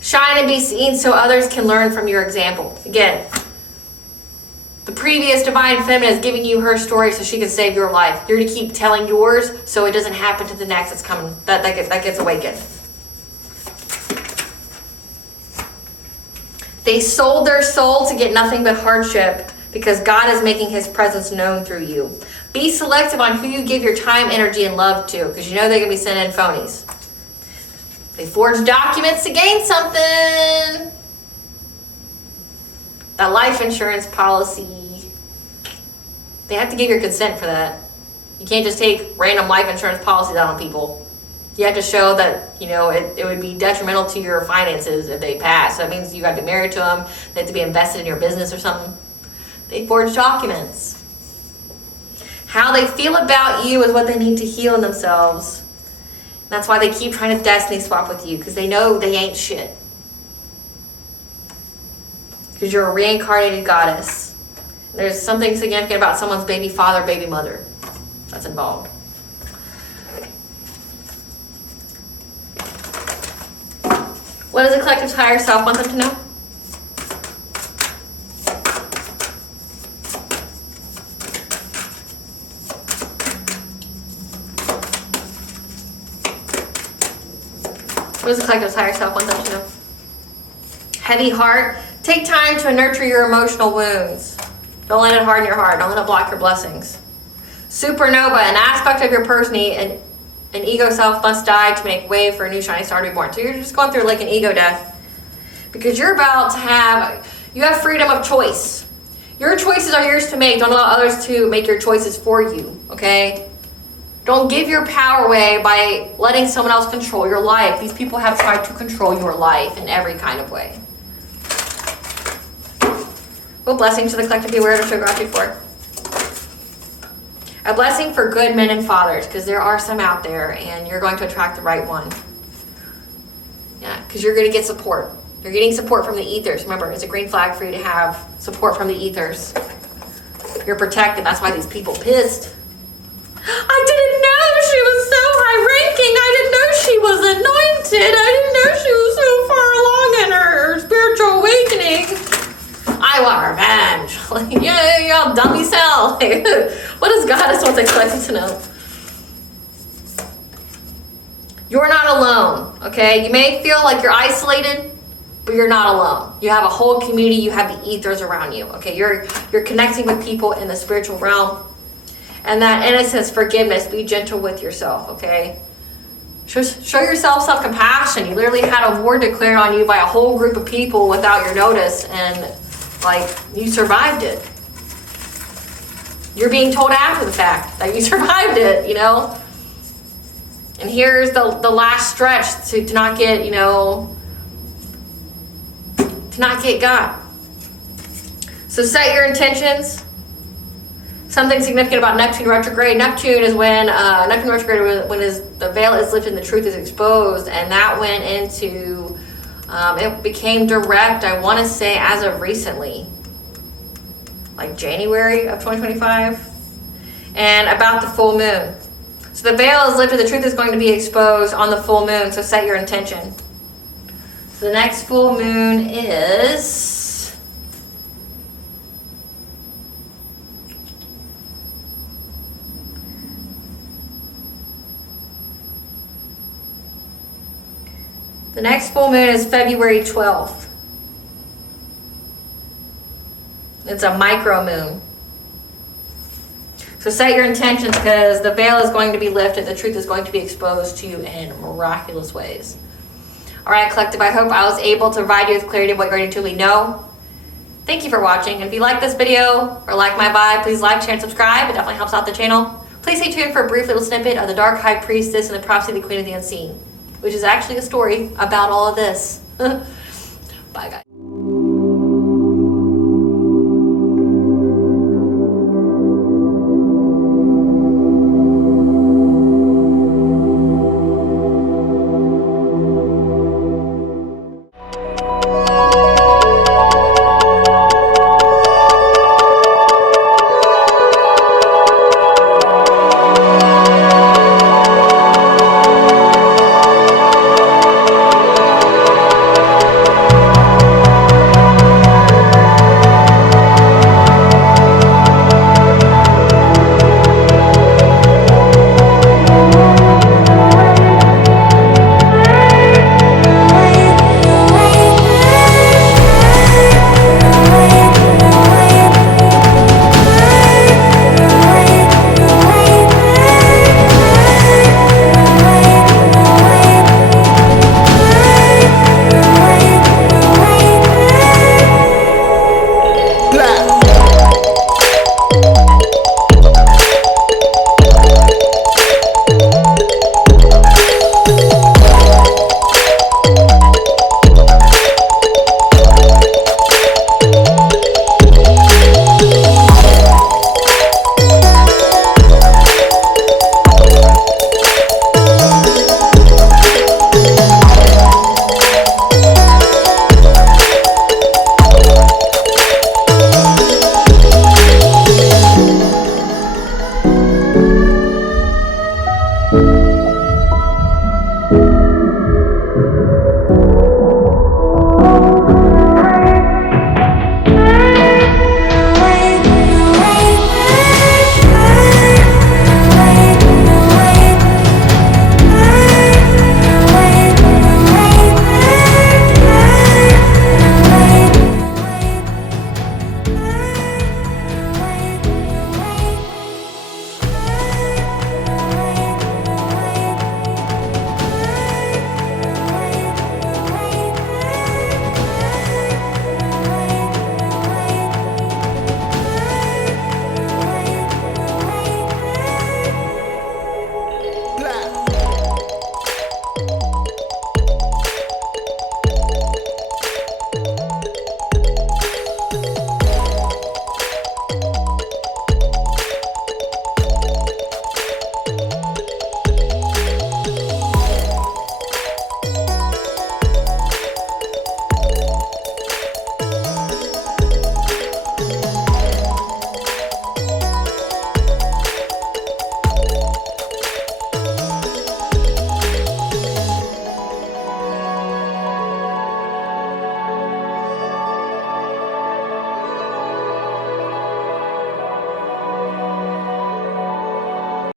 Shine and be seen so others can learn from your example. Again, the previous divine feminine is giving you her story so she can save your life. You're to keep telling yours so it doesn't happen to the next that's coming, that gets awakened. They sold their soul to get nothing but hardship because God is making his presence known through you. Be selective on who you give your time, energy, and love to because you know they're going to be sending phonies. They forged documents to gain something. That life insurance policy, they have to give your consent for that. You can't just take random life insurance policies out on people. You have to show that, you know, it would be detrimental to your finances if they pass. So that means you got to be married to them. They have to be invested in your business or something. They forge documents. How they feel about you is what they need to heal in themselves. That's why they keep trying to destiny swap with you because they know they ain't shit. Because you're a reincarnated goddess. There's something significant about someone's baby father, baby mother that's involved. What does the collective's higher self want them to know? What does the collective's higher self want them to know? Heavy heart. Take time to nurture your emotional wounds. Don't let it harden your heart. Don't let it block your blessings. Supernova, an aspect of your personality, an ego self must die to make way for a new shining star to be born. So you're just going through like an ego death. Because you're about to you have freedom of choice. Your choices are yours to make. Don't allow others to make your choices for you, okay? Don't give your power away by letting someone else control your life. These people have tried to control your life in every kind of way. Well, blessings to the collective, be aware to show gratitude for. A blessing for good men and fathers, because there are some out there, and you're going to attract the right one. Yeah, because you're going to get support. You're getting support from the ethers. Remember, it's a green flag for you to have support from the ethers. You're protected. That's why these people pissed. I didn't know she was so high ranking. I didn't know she was anointed. I didn't know she was so far along in her spiritual awakening. I want revenge. Yeah, y'all dummy cell. What does goddess want to expect you to know? You're not alone, okay? You may feel like you're isolated, but you're not alone. You have a whole community. You have the ethers around you, okay? You're connecting with people in the spiritual realm. And that innocence, forgiveness, be gentle with yourself, okay? Show yourself some compassion. You literally had a war declared on you by a whole group of people without your notice, and like, you survived it. You're being told after the fact that you survived it, you know? And here's the last stretch to not get, you know, to not get got. So set your intentions. Something significant about Neptune retrograde. Neptune is when Neptune retrograde, when the veil is lifted and the truth is exposed, and that went into it became direct, I want to say, as of recently, like January of 2025, and about the full moon. So the veil is lifted, the truth is going to be exposed on the full moon, so set your intention. So the next full moon is February 12th. It's a micro moon. So set your intentions, because the veil is going to be lifted. The truth is going to be exposed to you in miraculous ways. All right, collective, I hope I was able to provide you with clarity of what you already truly know. Thank you for watching. And if you like this video or like my vibe, please like, share, and subscribe. It definitely helps out the channel. Please stay tuned for a brief little snippet of the Dark High Priestess and the Prophecy of the Queen of the Unseen, which is actually a story about all of this. Bye, guys.